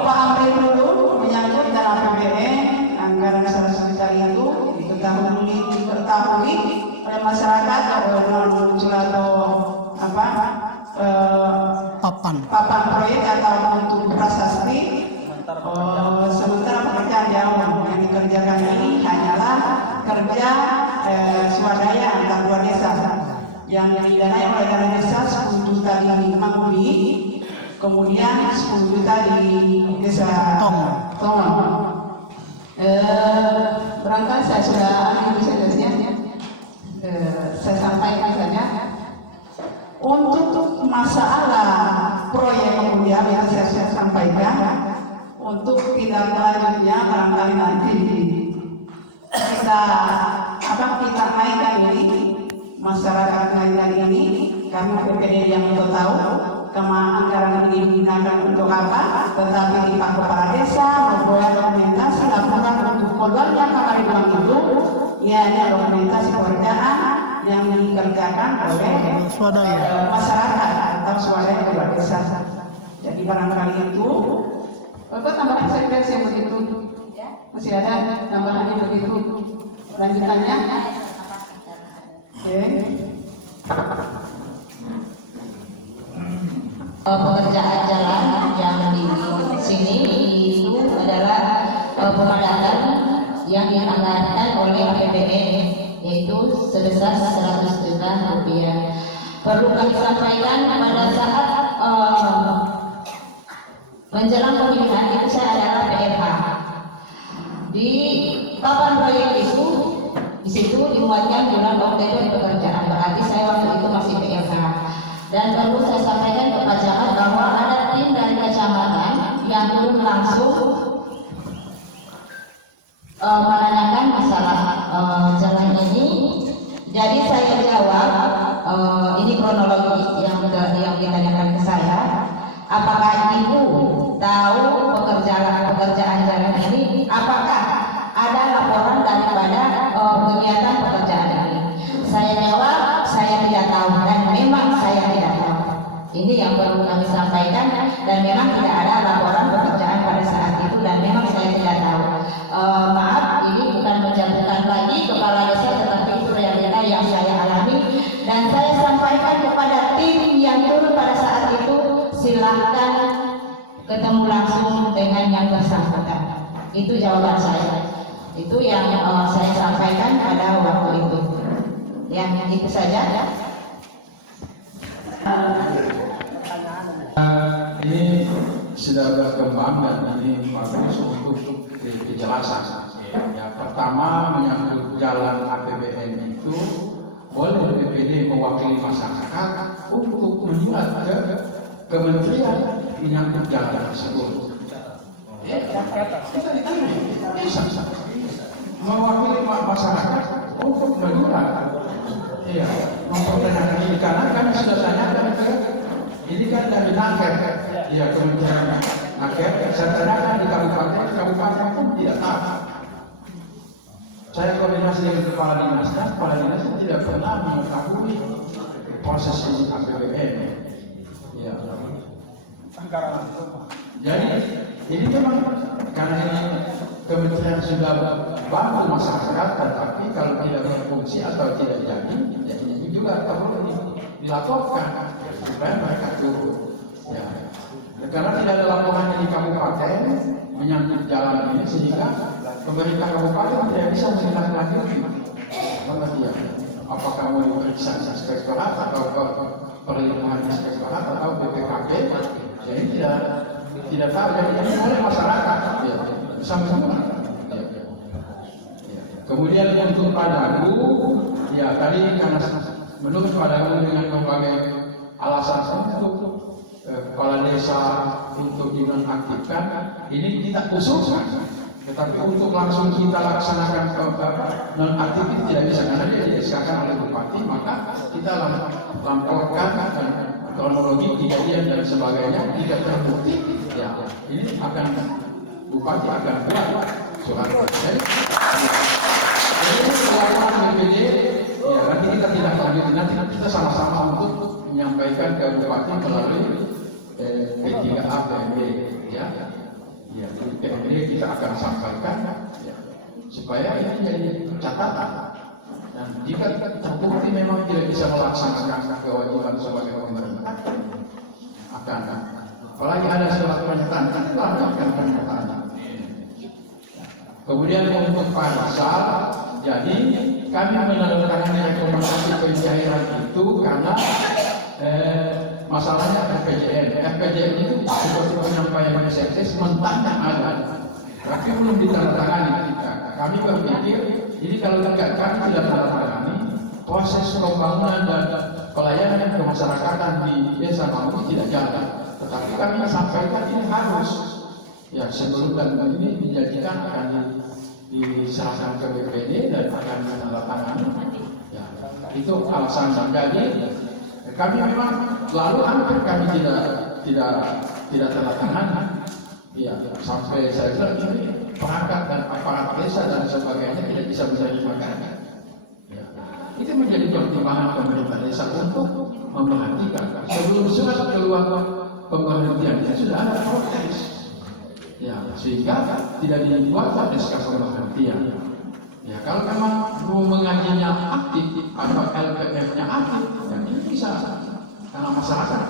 Pak Amri dulu menyangkut dalam APBN anggaran 100 juta itu diketahui oleh masyarakat muncul atau papan proyek atau untuk prasasti. Sementara pekerjaan jauh yang dikerjakan ini hanyalah kerja swadaya antar dua desa yang didanai oleh dana desa 10 juta di Mangkubi, kemudian 10 juta di desa Tong. Barangkali saya sudah presentasinya, saya sampaikan saja. Untuk masalah proyek kemudian yang saya sudah sampaikan, untuk tindak lanjutnya barangkali nanti kita naikkan ini, masyarakat naikkan ini, kami PPD yang untuk tahu anggaran ini digunakan untuk apa, tetapi di Pak Kepala Desa membuat dokumentasi laporan untuk keluarga kamar uang itu, yakni dokumentasi pekerjaan yang dikerjakan oleh masyarakat atau swadaya kepala desa. Jadi barangkali itu, Bapak tambahan sekretariat yang begitu, masih ada tambahan yang begitu, lanjutannya. Oke. Pekerjaan jalan yang di sini itu adalah pemadaman yang dianggarkan oleh APBN, yaitu sebesar 100 juta rupiah. Perlu kami sampaikan pada saat menjelang pemilihan itu saya adalah PLH. Di papan proyek itu, di situ dimuatkan bulan Oktober pekerjaan, berarti saya waktu itu masih PLH. Dan perlu saya sampaikan ke Pak Camat bahwa ada tim dari kecamatan yang turun langsung menanyakan masalah jalan ini. Jadi saya jawab, ini kronologi yang ditanyakan ke saya. Apakah Ibu tahu pekerjaan jalan ini? Apakah ada laporan daripada kegiatan pekerjaan ini? Saya jawab, saya tidak tahu, dan memang saya tidak tahu. Ini yang perlu kami sampaikan, dan memang tidak ada laporan pekerjaan pada saat itu, dan memang saya tidak tahu. Maaf, ini bukan menjatuhkan lagi kepala desa, tetapi itu realita yang saya alami, dan saya sampaikan kepada tim yang turun pada saat itu, silakan ketemu langsung dengan yang bersangkutan. Itu jawaban saya. Itu yang saya sampaikan pada waktu itu. Yang itu saja. Ini sudah berkembang dan ini bagus untuk kejelasan. Ya, pertama menyangkut jalan APBN itu boleh BPD mewakili masyarakat untuk menyurat ke kementerian menyangkut jalan tersebut. Kita ditanya, bisa mewakili masyarakat untuk menyurat. Iya, mempertanyakan ini karena kami sudah tanyakan ke ini kan dari Naker, ya kementerian Naker. Saya tanyakan di kabupaten pun tidak tahu. Saya koordinasi dengan kepala dinas tidak pernah mengetahui proses ini APBN. Ya. Jadi ini memang karena ini kementerian sudah bantu masyarakat, tetapi kalau tidak berfungsi atau tidak jadi, ya ini juga perlu dilaporkan supaya mereka turun. Ya. Karena tidak ada laporan di kabupaten menyangkut jalan ini, sehingga pemerintah kabupaten tidak bisa menindaklanjuti. Apakah mau diperiksa inspektorat atau perlindungan inspektorat atau BPKP, jadi tidak tidak tahu jadi oleh masyarakat ya, sama-sama. Kemudian untuk padaku, ya tadi karena menurut padaku dengan berbagai alasan untuk kepala desa untuk dinonaktifkan, ini kita usulkan. Tetapi untuk langsung kita laksanakan nonaktif itu tidak bisa karena dia di-SK-kan oleh bupati, maka kita laporkan kronologi kejadian dan sebagainya tidak terbukti. Ya, ini akan bupati akan buat surat. Jadi pelayanan BPD, ya nanti kita tidak lanjut, nanti kita sama-sama untuk menyampaikan ke bupati melalui P3A PMB, ya. Ya, di PMB kita akan sampaikan, ya, supaya ini jadi catatan. Dan jika terbukti memang tidak bisa melaksanakan kewajiban sebagai pemerintah, akan apalagi ada surat pernyataan, kan lakukan pernyataan. Kemudian untuk pasal, jadi kami menandatangani rekomendasi pencairan itu karena masalahnya RPJM. RPJM itu seperti penyampaian SSS mentahnya ada, tapi belum ditandatangani. Kami berpikir ini kalau kami tidak tandatangani, proses pembangunan dan pelayanan kemasyarakatan di desa Mampu tidak jalan. Tetapi kami sampaikan ini harus, ya sebelum dan ini dijadikan akan diserahkan ke BPD dan akan ditandatangani. Ya, itu alasan jadi kami memang lalu hampir kami tidak tandatangani. Ya, sampai saya bilang ini perangkat dan aparat desa dan sebagainya tidak bisa dimakan. Ya, itu menjadi pertimbangan pemerintah desa untuk memperhatikan. Sebelum surat keluar pemberhentian sudah ada proses. Ya, sehingga tidak dibuat SK pemberhentian. Ya, kalau memang mau mengajinya aktif atau LPF-nya aktif, ya ini bisa karena masyarakat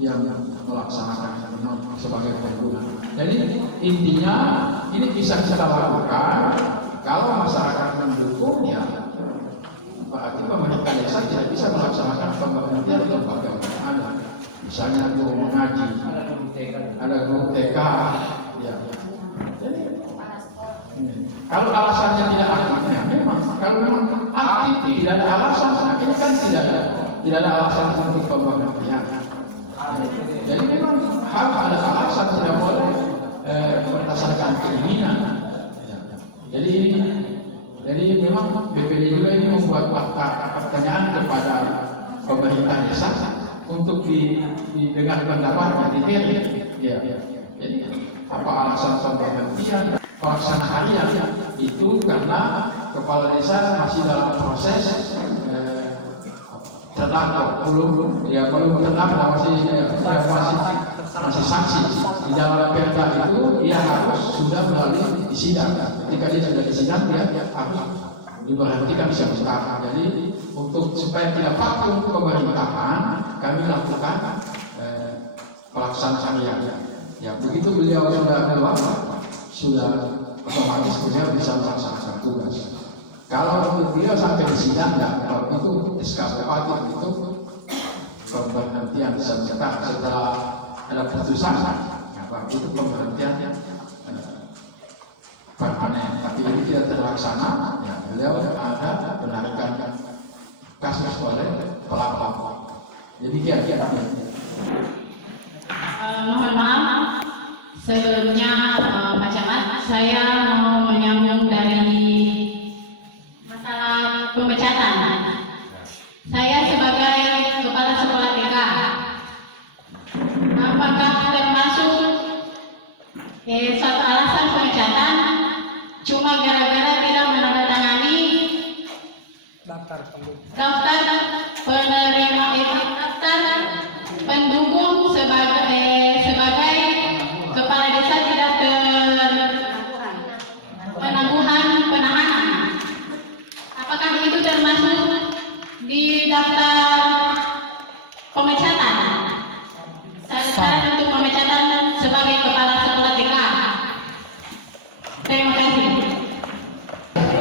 yang melaksanakan sebagai pengguna. Jadi intinya ini bisa kita lakukan kalau masyarakat mendukung, ya berarti pemerintah desa tidak bisa melaksanakan pemberhentian di lembaga yang ada. Misalnya guru mengaji, ada guru TK, ya. Jadi, kalau alasannya tidak aktifnya, memang kalau memang aktif tidak ada alasan, ini kan tidak ada alasan untuk pemberhentian. Jadi memang harus ada alasan, tidak boleh berdasarkan keinginan. Jadi memang BPD juga ini membuat pertanyaan kepada pemerintah desa untuk didengar pendapatnya detail. Ya. Jadi apa alasan pemberhentian pelaksana harian itu karena kepala desa masih dalam proses tertangkap belum tertangkap masih saksi di dalam perda itu dia harus sudah melalui disidang. Ketika dia sudah disidang dia harus diberhentikan sementara. Jadi untuk supaya tidak vakum pemerintahan kami lakukan pelaksanaan harian. Ya begitu beliau sudah keluar sudah otomatis beliau bisa melaksanakan tugas. Kalau beliau sampai di sidang, kalau itu SK Bupati itu pemberhentian setelah ada putusan, itu pemberhentian permanen. Tapi ini tidak terlaksana, ya beliau ada penarikan kasus oleh pelapor. Jadi kira-kira. Mohon maaf, sebelumnya Pak Camat, saya mau menyambung dari masalah pemecatan. Saya sebagai kepala sekolah TK, apakah termasuk satu alasan pemecatan cuma gara-gara tidak menandatangani daftar penerima daftar pendukung sebagai kepala desa tidak penangguhan penahanan? Apakah itu termasuk di daftar pemecatan? Syarat untuk pemecatan sebagai kepala sekolah TK. Terima kasih.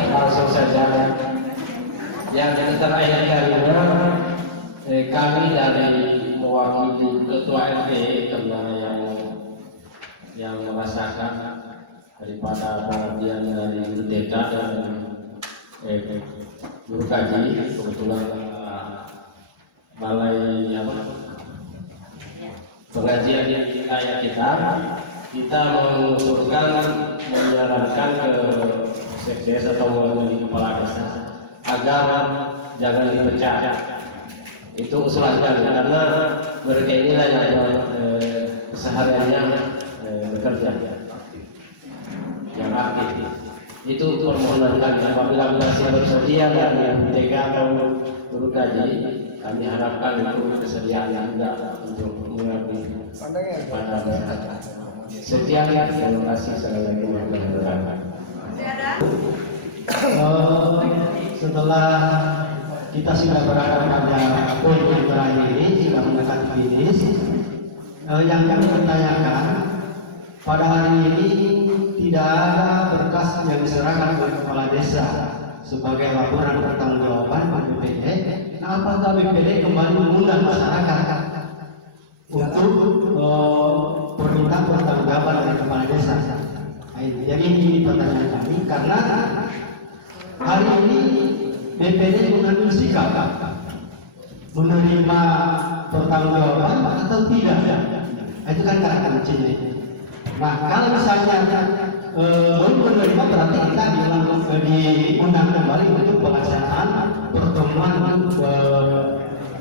Langsung saja. Yang terakhir kalinya kami dari mewakili ketua RT karena yang daripada perhatian dari UTK dan guru kaji. Kebetulan balai pengajian ayat kita mengusulkan menyarankan ke sekdes atau melalui kepala desa agar jangan dipecah. Itu usulan kami karena mereka inilah yang kesehariannya bekerja yang aktif. Itu permohonan kami. Apabila masih bersedia dari MTK atau guru kaji, kami harapkan itu kesediaan juga untuk mengabdi pada masyarakat. Sekian, terima kasih. Assalamualaikum warahmatullahi wabarakatuh. Setelah kita sudah berada pada poin yang terakhir ini, sudah mendekati finish, yang kami bertanyakan pada hari ini tidak ada berkas yang diserahkan oleh kepala desa sebagai laporan pertanggungjawaban BPD. Nah, apakah BPD kembali mengundang masyarakat untuk permintaan pertanggungjawaban dari kepala desa? Jadi ini pertanyaan kami karena hari ini BPD mengambil sikap menerima pertanggungjawaban atau tidak. Itu kan kata kuncinya. Nah, kalau misalnya belum menerima berarti kita diundang kembali untuk pelaksanaan pertemuan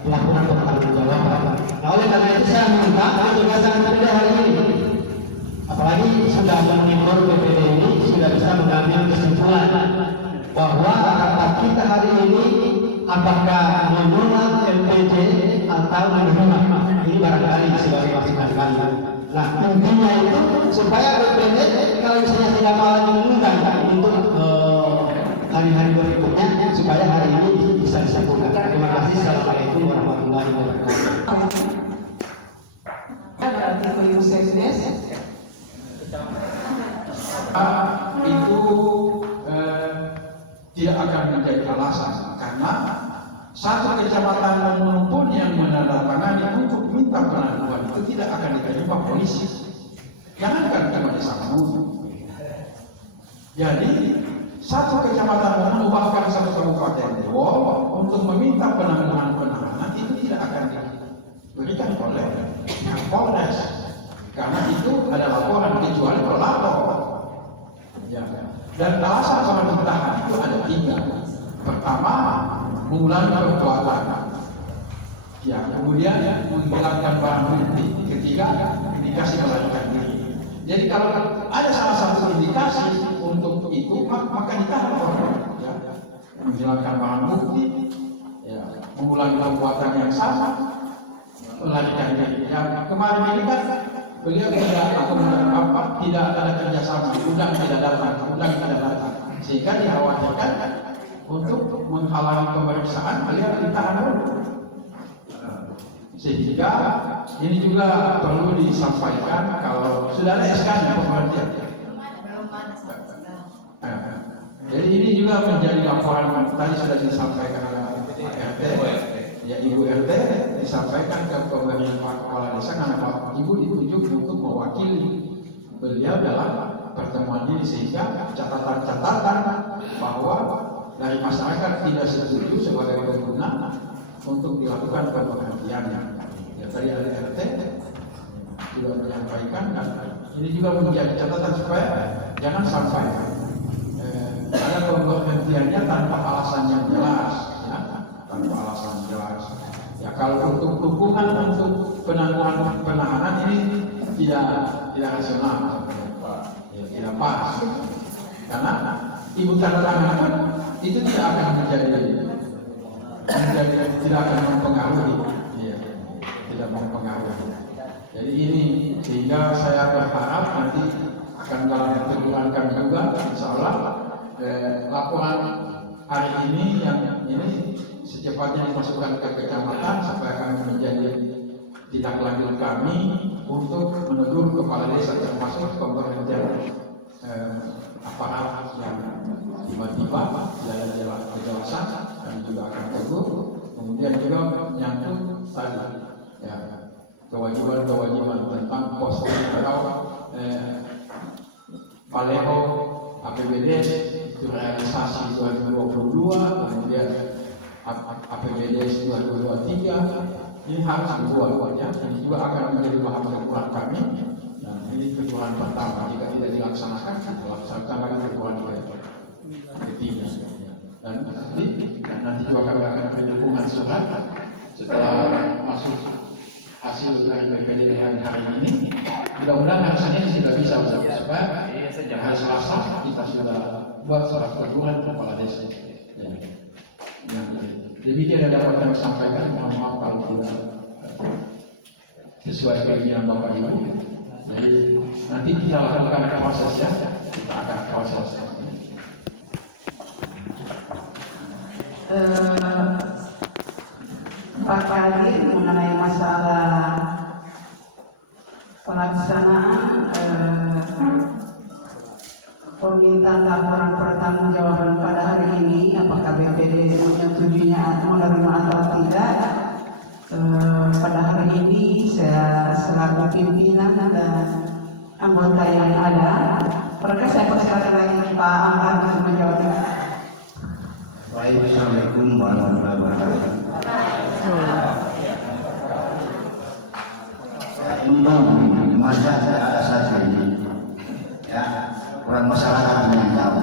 pelaporan pertanggungjawaban. Nah, oleh karena itu saya minta untuk melaksanakan pada hari ini. Apalagi sudah mengimpor BPD ini sudah bisa mengambil kesimpulan bahwa rapat kita hari ini apakah menolak LPJ atau menerima. Ini barangkali sebagai masukan kami. Nah, intinya itu supaya BPD kalau misalnya tidak mau lagi mengundang untuk hari-hari berikutnya supaya hari ini bisa disempurnakan. Terima kasih. Assalamualaikum warahmatullahi wabarakatuh. Itu tidak akan menjadi alasan karena satu kecamatan pun yang menandatangani untuk minta penangguhan itu tidak akan diterima polisi. Jangankan cuma desa dulu. Jadi satu kecamatan bahkan satu kabupaten untuk meminta penangguhan penahanan itu tidak akan diberikan oleh Polres karena itu ada laporan kecuali pelapor. Ya. Dan alasan soal ditahan itu ada 3. Pertama, mengulangi perbuatan. Ya, kemudian menghilangkan barang bukti. Ketiga, indikasi melarikan diri. Jadi kalau ada salah satu indikasi untuk itu, maka ditahan orang. Ya. Menghilangkan barang bukti, ya. Mengulangi perbuatan yang sama, melarikan diri. Yang kemarin ini kan beliau tidak ada kerjasama, undang tidak datang, sehingga dikhawatirkan untuk menghalangi pemeriksaan beliau ditahan dulu. Sehingga ini juga perlu disampaikan kalau sudah ada SK-nya pengertian. Jadi ini juga menjadi laporan tadi sudah disampaikan oleh RT. Ya, Ibu RT disampaikan ke pemberian Pak Kepala Desa karena Pak Ibu ditunjuk untuk mewakili beliau dalam pertemuan ini sehingga catatan-catatan bahwa dari masyarakat tidak setuju sebagai pengguna untuk dilakukan pemberhentiannya. Ya, tadi ada RT juga menyampaikan dan ini juga menjadi catatan supaya jangan sampai ada pemberhentiannya tanpa alasan yang jelas. Tanpa alasan jelas. Ya, kalau untuk dukungan untuk penangguhan penahanan ini tidak rasional, ya, tidak pas. Karena ibu tanda tangan itu tidak akan tidak akan mempengaruhi, ya, tidak mempengaruhi. Jadi ini sehingga saya berharap nanti akan dalam diperjuangkan juga, insya Allah laporan hari ini yang ini secepatnya dimasukkan ke kecamatan supaya kami menjadi tindak lanjut kami untuk menegur kepala desa termasuk pemberhentian aparat yang tiba-tiba jalan kejelasan kami juga akan tegur. Kemudian juga menyangkut tadi ya kewajiban tentang pos atau APBD 2023 ini harus dibuat ya. Ini juga akan menjadi bahan pertimbangan kami. Dan ini kebutuhan pertama, jika tidak dilaksanakan, kita laksanakan kebutuhan ketiga. Dan nanti juga kami akan pendukungan surat setelah masuk hasil dari PPD hari ini. Mudah-mudahan hari Senin sudah bisa supaya hari Selasa kita sudah buat surat dukungan kepala desa. Ya. Demikian yang dapat kami sampaikan. Mohon maaf kalau tidak sesuai keinginan Bapak Ibu. Jadi nanti kita lakukan prosesnya, kita akan proses. Pak Kali mengenai masalah pelaksanaan permintaan laporan pertanggungjawaban pada hari ini, apakah BPD menyetujuinya atau menerima atau tidak. Pada hari ini saya selaku pimpinan dan anggota yang ada, perkara saya persilakan lagi Pak Angga untuk menjawabnya. Baik, Assalamualaikum warahmatullahi wabarakatuh. Ini masa ada satu ini, ya, orang masyarakat yang tahu.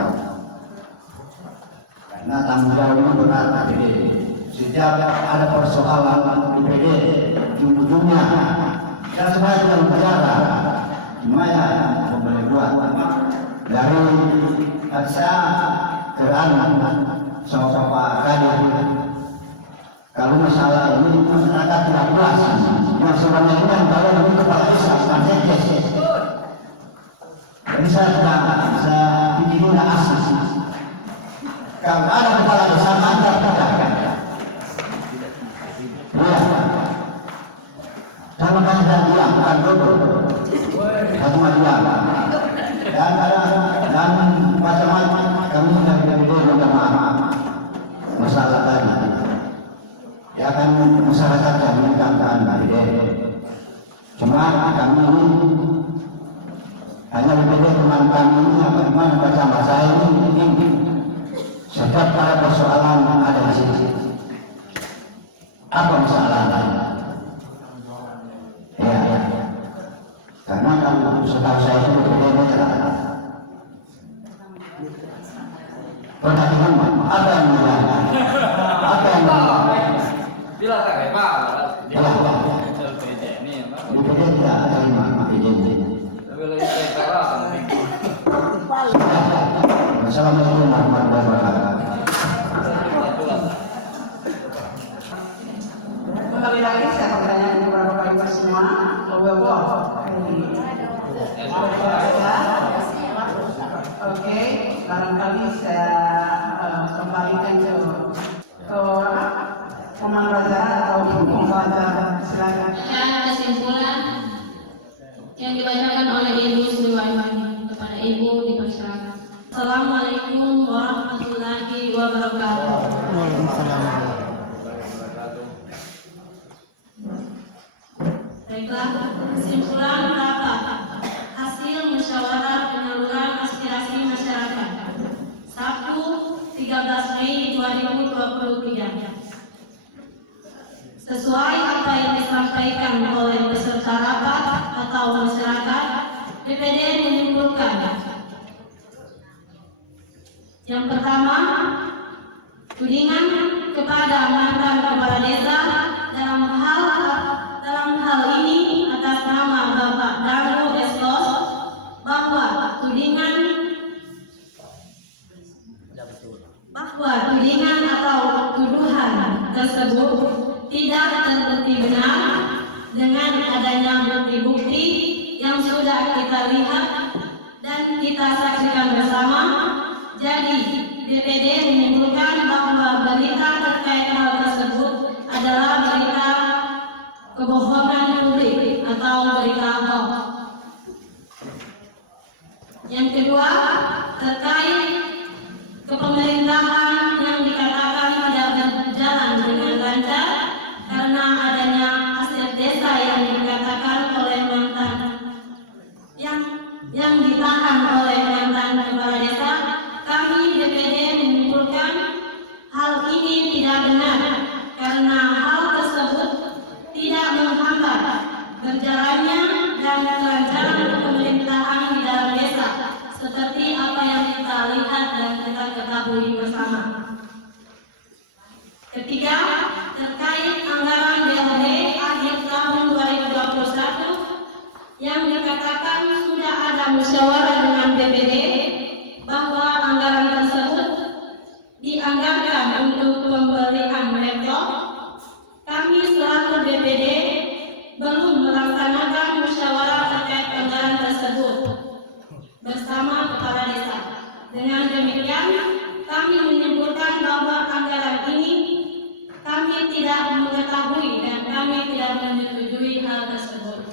Karena tanggung jawab ini berat APBD. Setiap ada persoalan APBD, ujung-ujungnya kita semua sudah bicara, gimana boleh buat dari saya kerana sama kader. Kalau masalah ini masyarakat tidak puas, yang sebenarnya kan kalau ini kepala desa bukan sekdes. Jadi saya pikir tidak asli. Kalau ada kepala desa anda katakan, ya, sama kan saya bilang bukan dulu, satu dua, dan ada dan macam-macam kami sudah minta maaf masalah tadi. Ya kan masyarakat yang menginginkan BPD. Cuma kami ini hanya BPD teman kami ini bagaimana bersama saya ini setiap para persoalan ada di sini. Apa masalahnya? Ya, karena kami setahu saya itu BPD masyarakat. Perhatikan apa yang menjadi? Apa yang menjadi? Bila tak kayak Pak, BPD tidak terima BPD. tapi lebih baik cara Assalamualaikum warahmatullahi wabarakatuh. Kembali lagi saya bertanya kepada Bapak Ibu semua, Oke, barangkali saya kembalikan ke Komang Raja atau Komang silakan. Kesimpulan yang dibacakan oleh Ibu Sri Wahyuni kepada Ibu dipersilakan. Assalamualaikum warahmatullahi wabarakatuh. Waalaikumsalam. Baiklah, kesimpulan rapat hasil musyawarah penyaluran aspirasi masyarakat Sabtu 13 Mei 2023. Sesuai apa yang disampaikan oleh peserta rapat atau masyarakat, BPD menyimpulkan yang pertama, tudingan kepada mantan kepala desa dalam hal ini atas nama Bapak Dangu Estos bahwa tudingan atau tuduhan tersebut tidak terbukti benar dengan adanya bukti-bukti yang sudah kita lihat dan kita saksikan bersama. Jadi BPD menyimpulkan bahwa berita terkait hal tersebut adalah berita kebohongan publik atau berita hoax. Yang kedua, terkait kepemerintahan yang dikatakan tidak berjalan dengan lancar karena adanya aset desa yang dikatakan oleh mantan yang ditahan oleh mantan kepala desa. Kami BPD menyimpulkan hal ini tidak benar lihat dan kita ketahui bersama. Ketiga, terkait anggaran BLT akhir tahun 2021 yang dikatakan sudah ada musyawarah dengan BPD bahwa anggaran tersebut dianggarkan untuk pembelian laptop. Kami selaku BPD belum melaksanakan musyawarah terkait anggaran tersebut bersama kepala desa. Dengan demikian, kami menyimpulkan bahwa anggaran ini kami tidak mengetahui dan kami tidak menyetujui hal tersebut.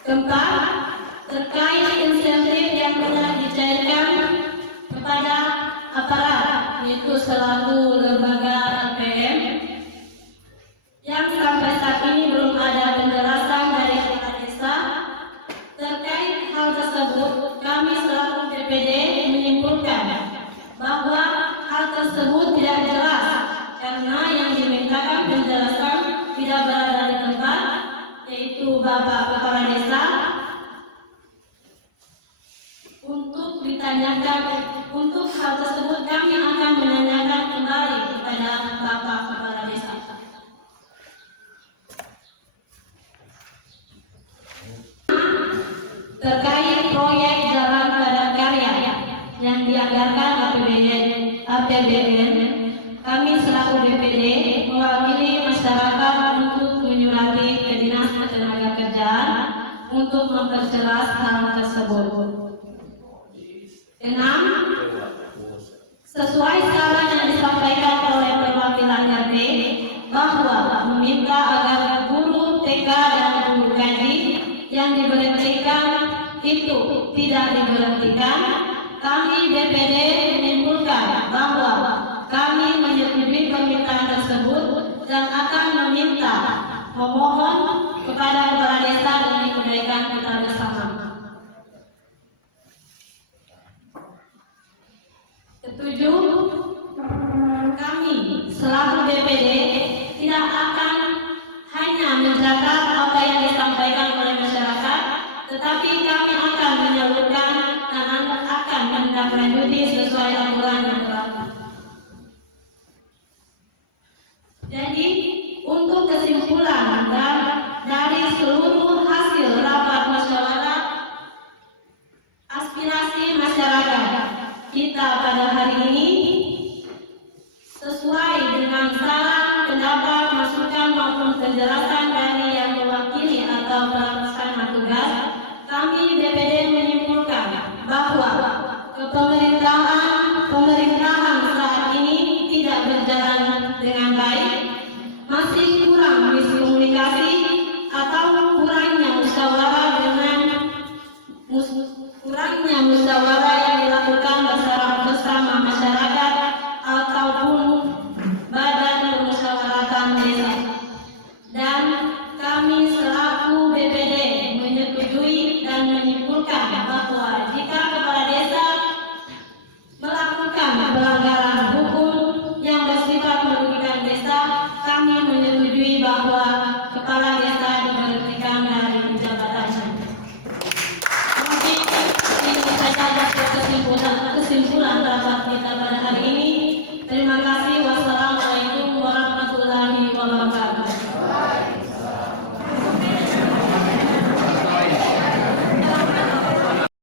Keempat, terkait insentif yang telah dicairkan kepada aparat, yaitu selaku lembaga LPM, yang sampai saat ini belum ada penjelasan dari kepala desa terkait hal tersebut. Kami selaku BPD menyimpulkan bahwa hal tersebut tidak jelas karena yang dimintakan penjelasan tidak berada di tempat, yaitu Bapak Kepala Desa. Untuk ditanyakan untuk hal tersebut kami akan menanyakan kembali kepada Bapak Kepala Desa. Terkait proyek jalan padat karya yang dianggarkan APBN, kami selaku BPD mewakili masyarakat untuk menyurati ke Dinas Ketenagakerjaan untuk memperjelas hal tersebut. 6. Sesuai saran yang disampaikan oleh perwakilan RT bahwa meminta agar guru TK dan guru gaji yang diberhentikan itu tidak diberhentikan, kami BPD menyimpulkan bahwa kami menyetujui permintaan tersebut dan akan memohon kepada kepala desa demi kebaikan kita bersama. Ketujuh, kami selaku BPD tidak akan hanya menjaga apa yang disampaikan oleh masyarakat, tetapi kami akan menyalurkan dan akan menindaklanjuti sesuai aturan yang berlaku. Jadi, untuk kesimpulan dari seluruh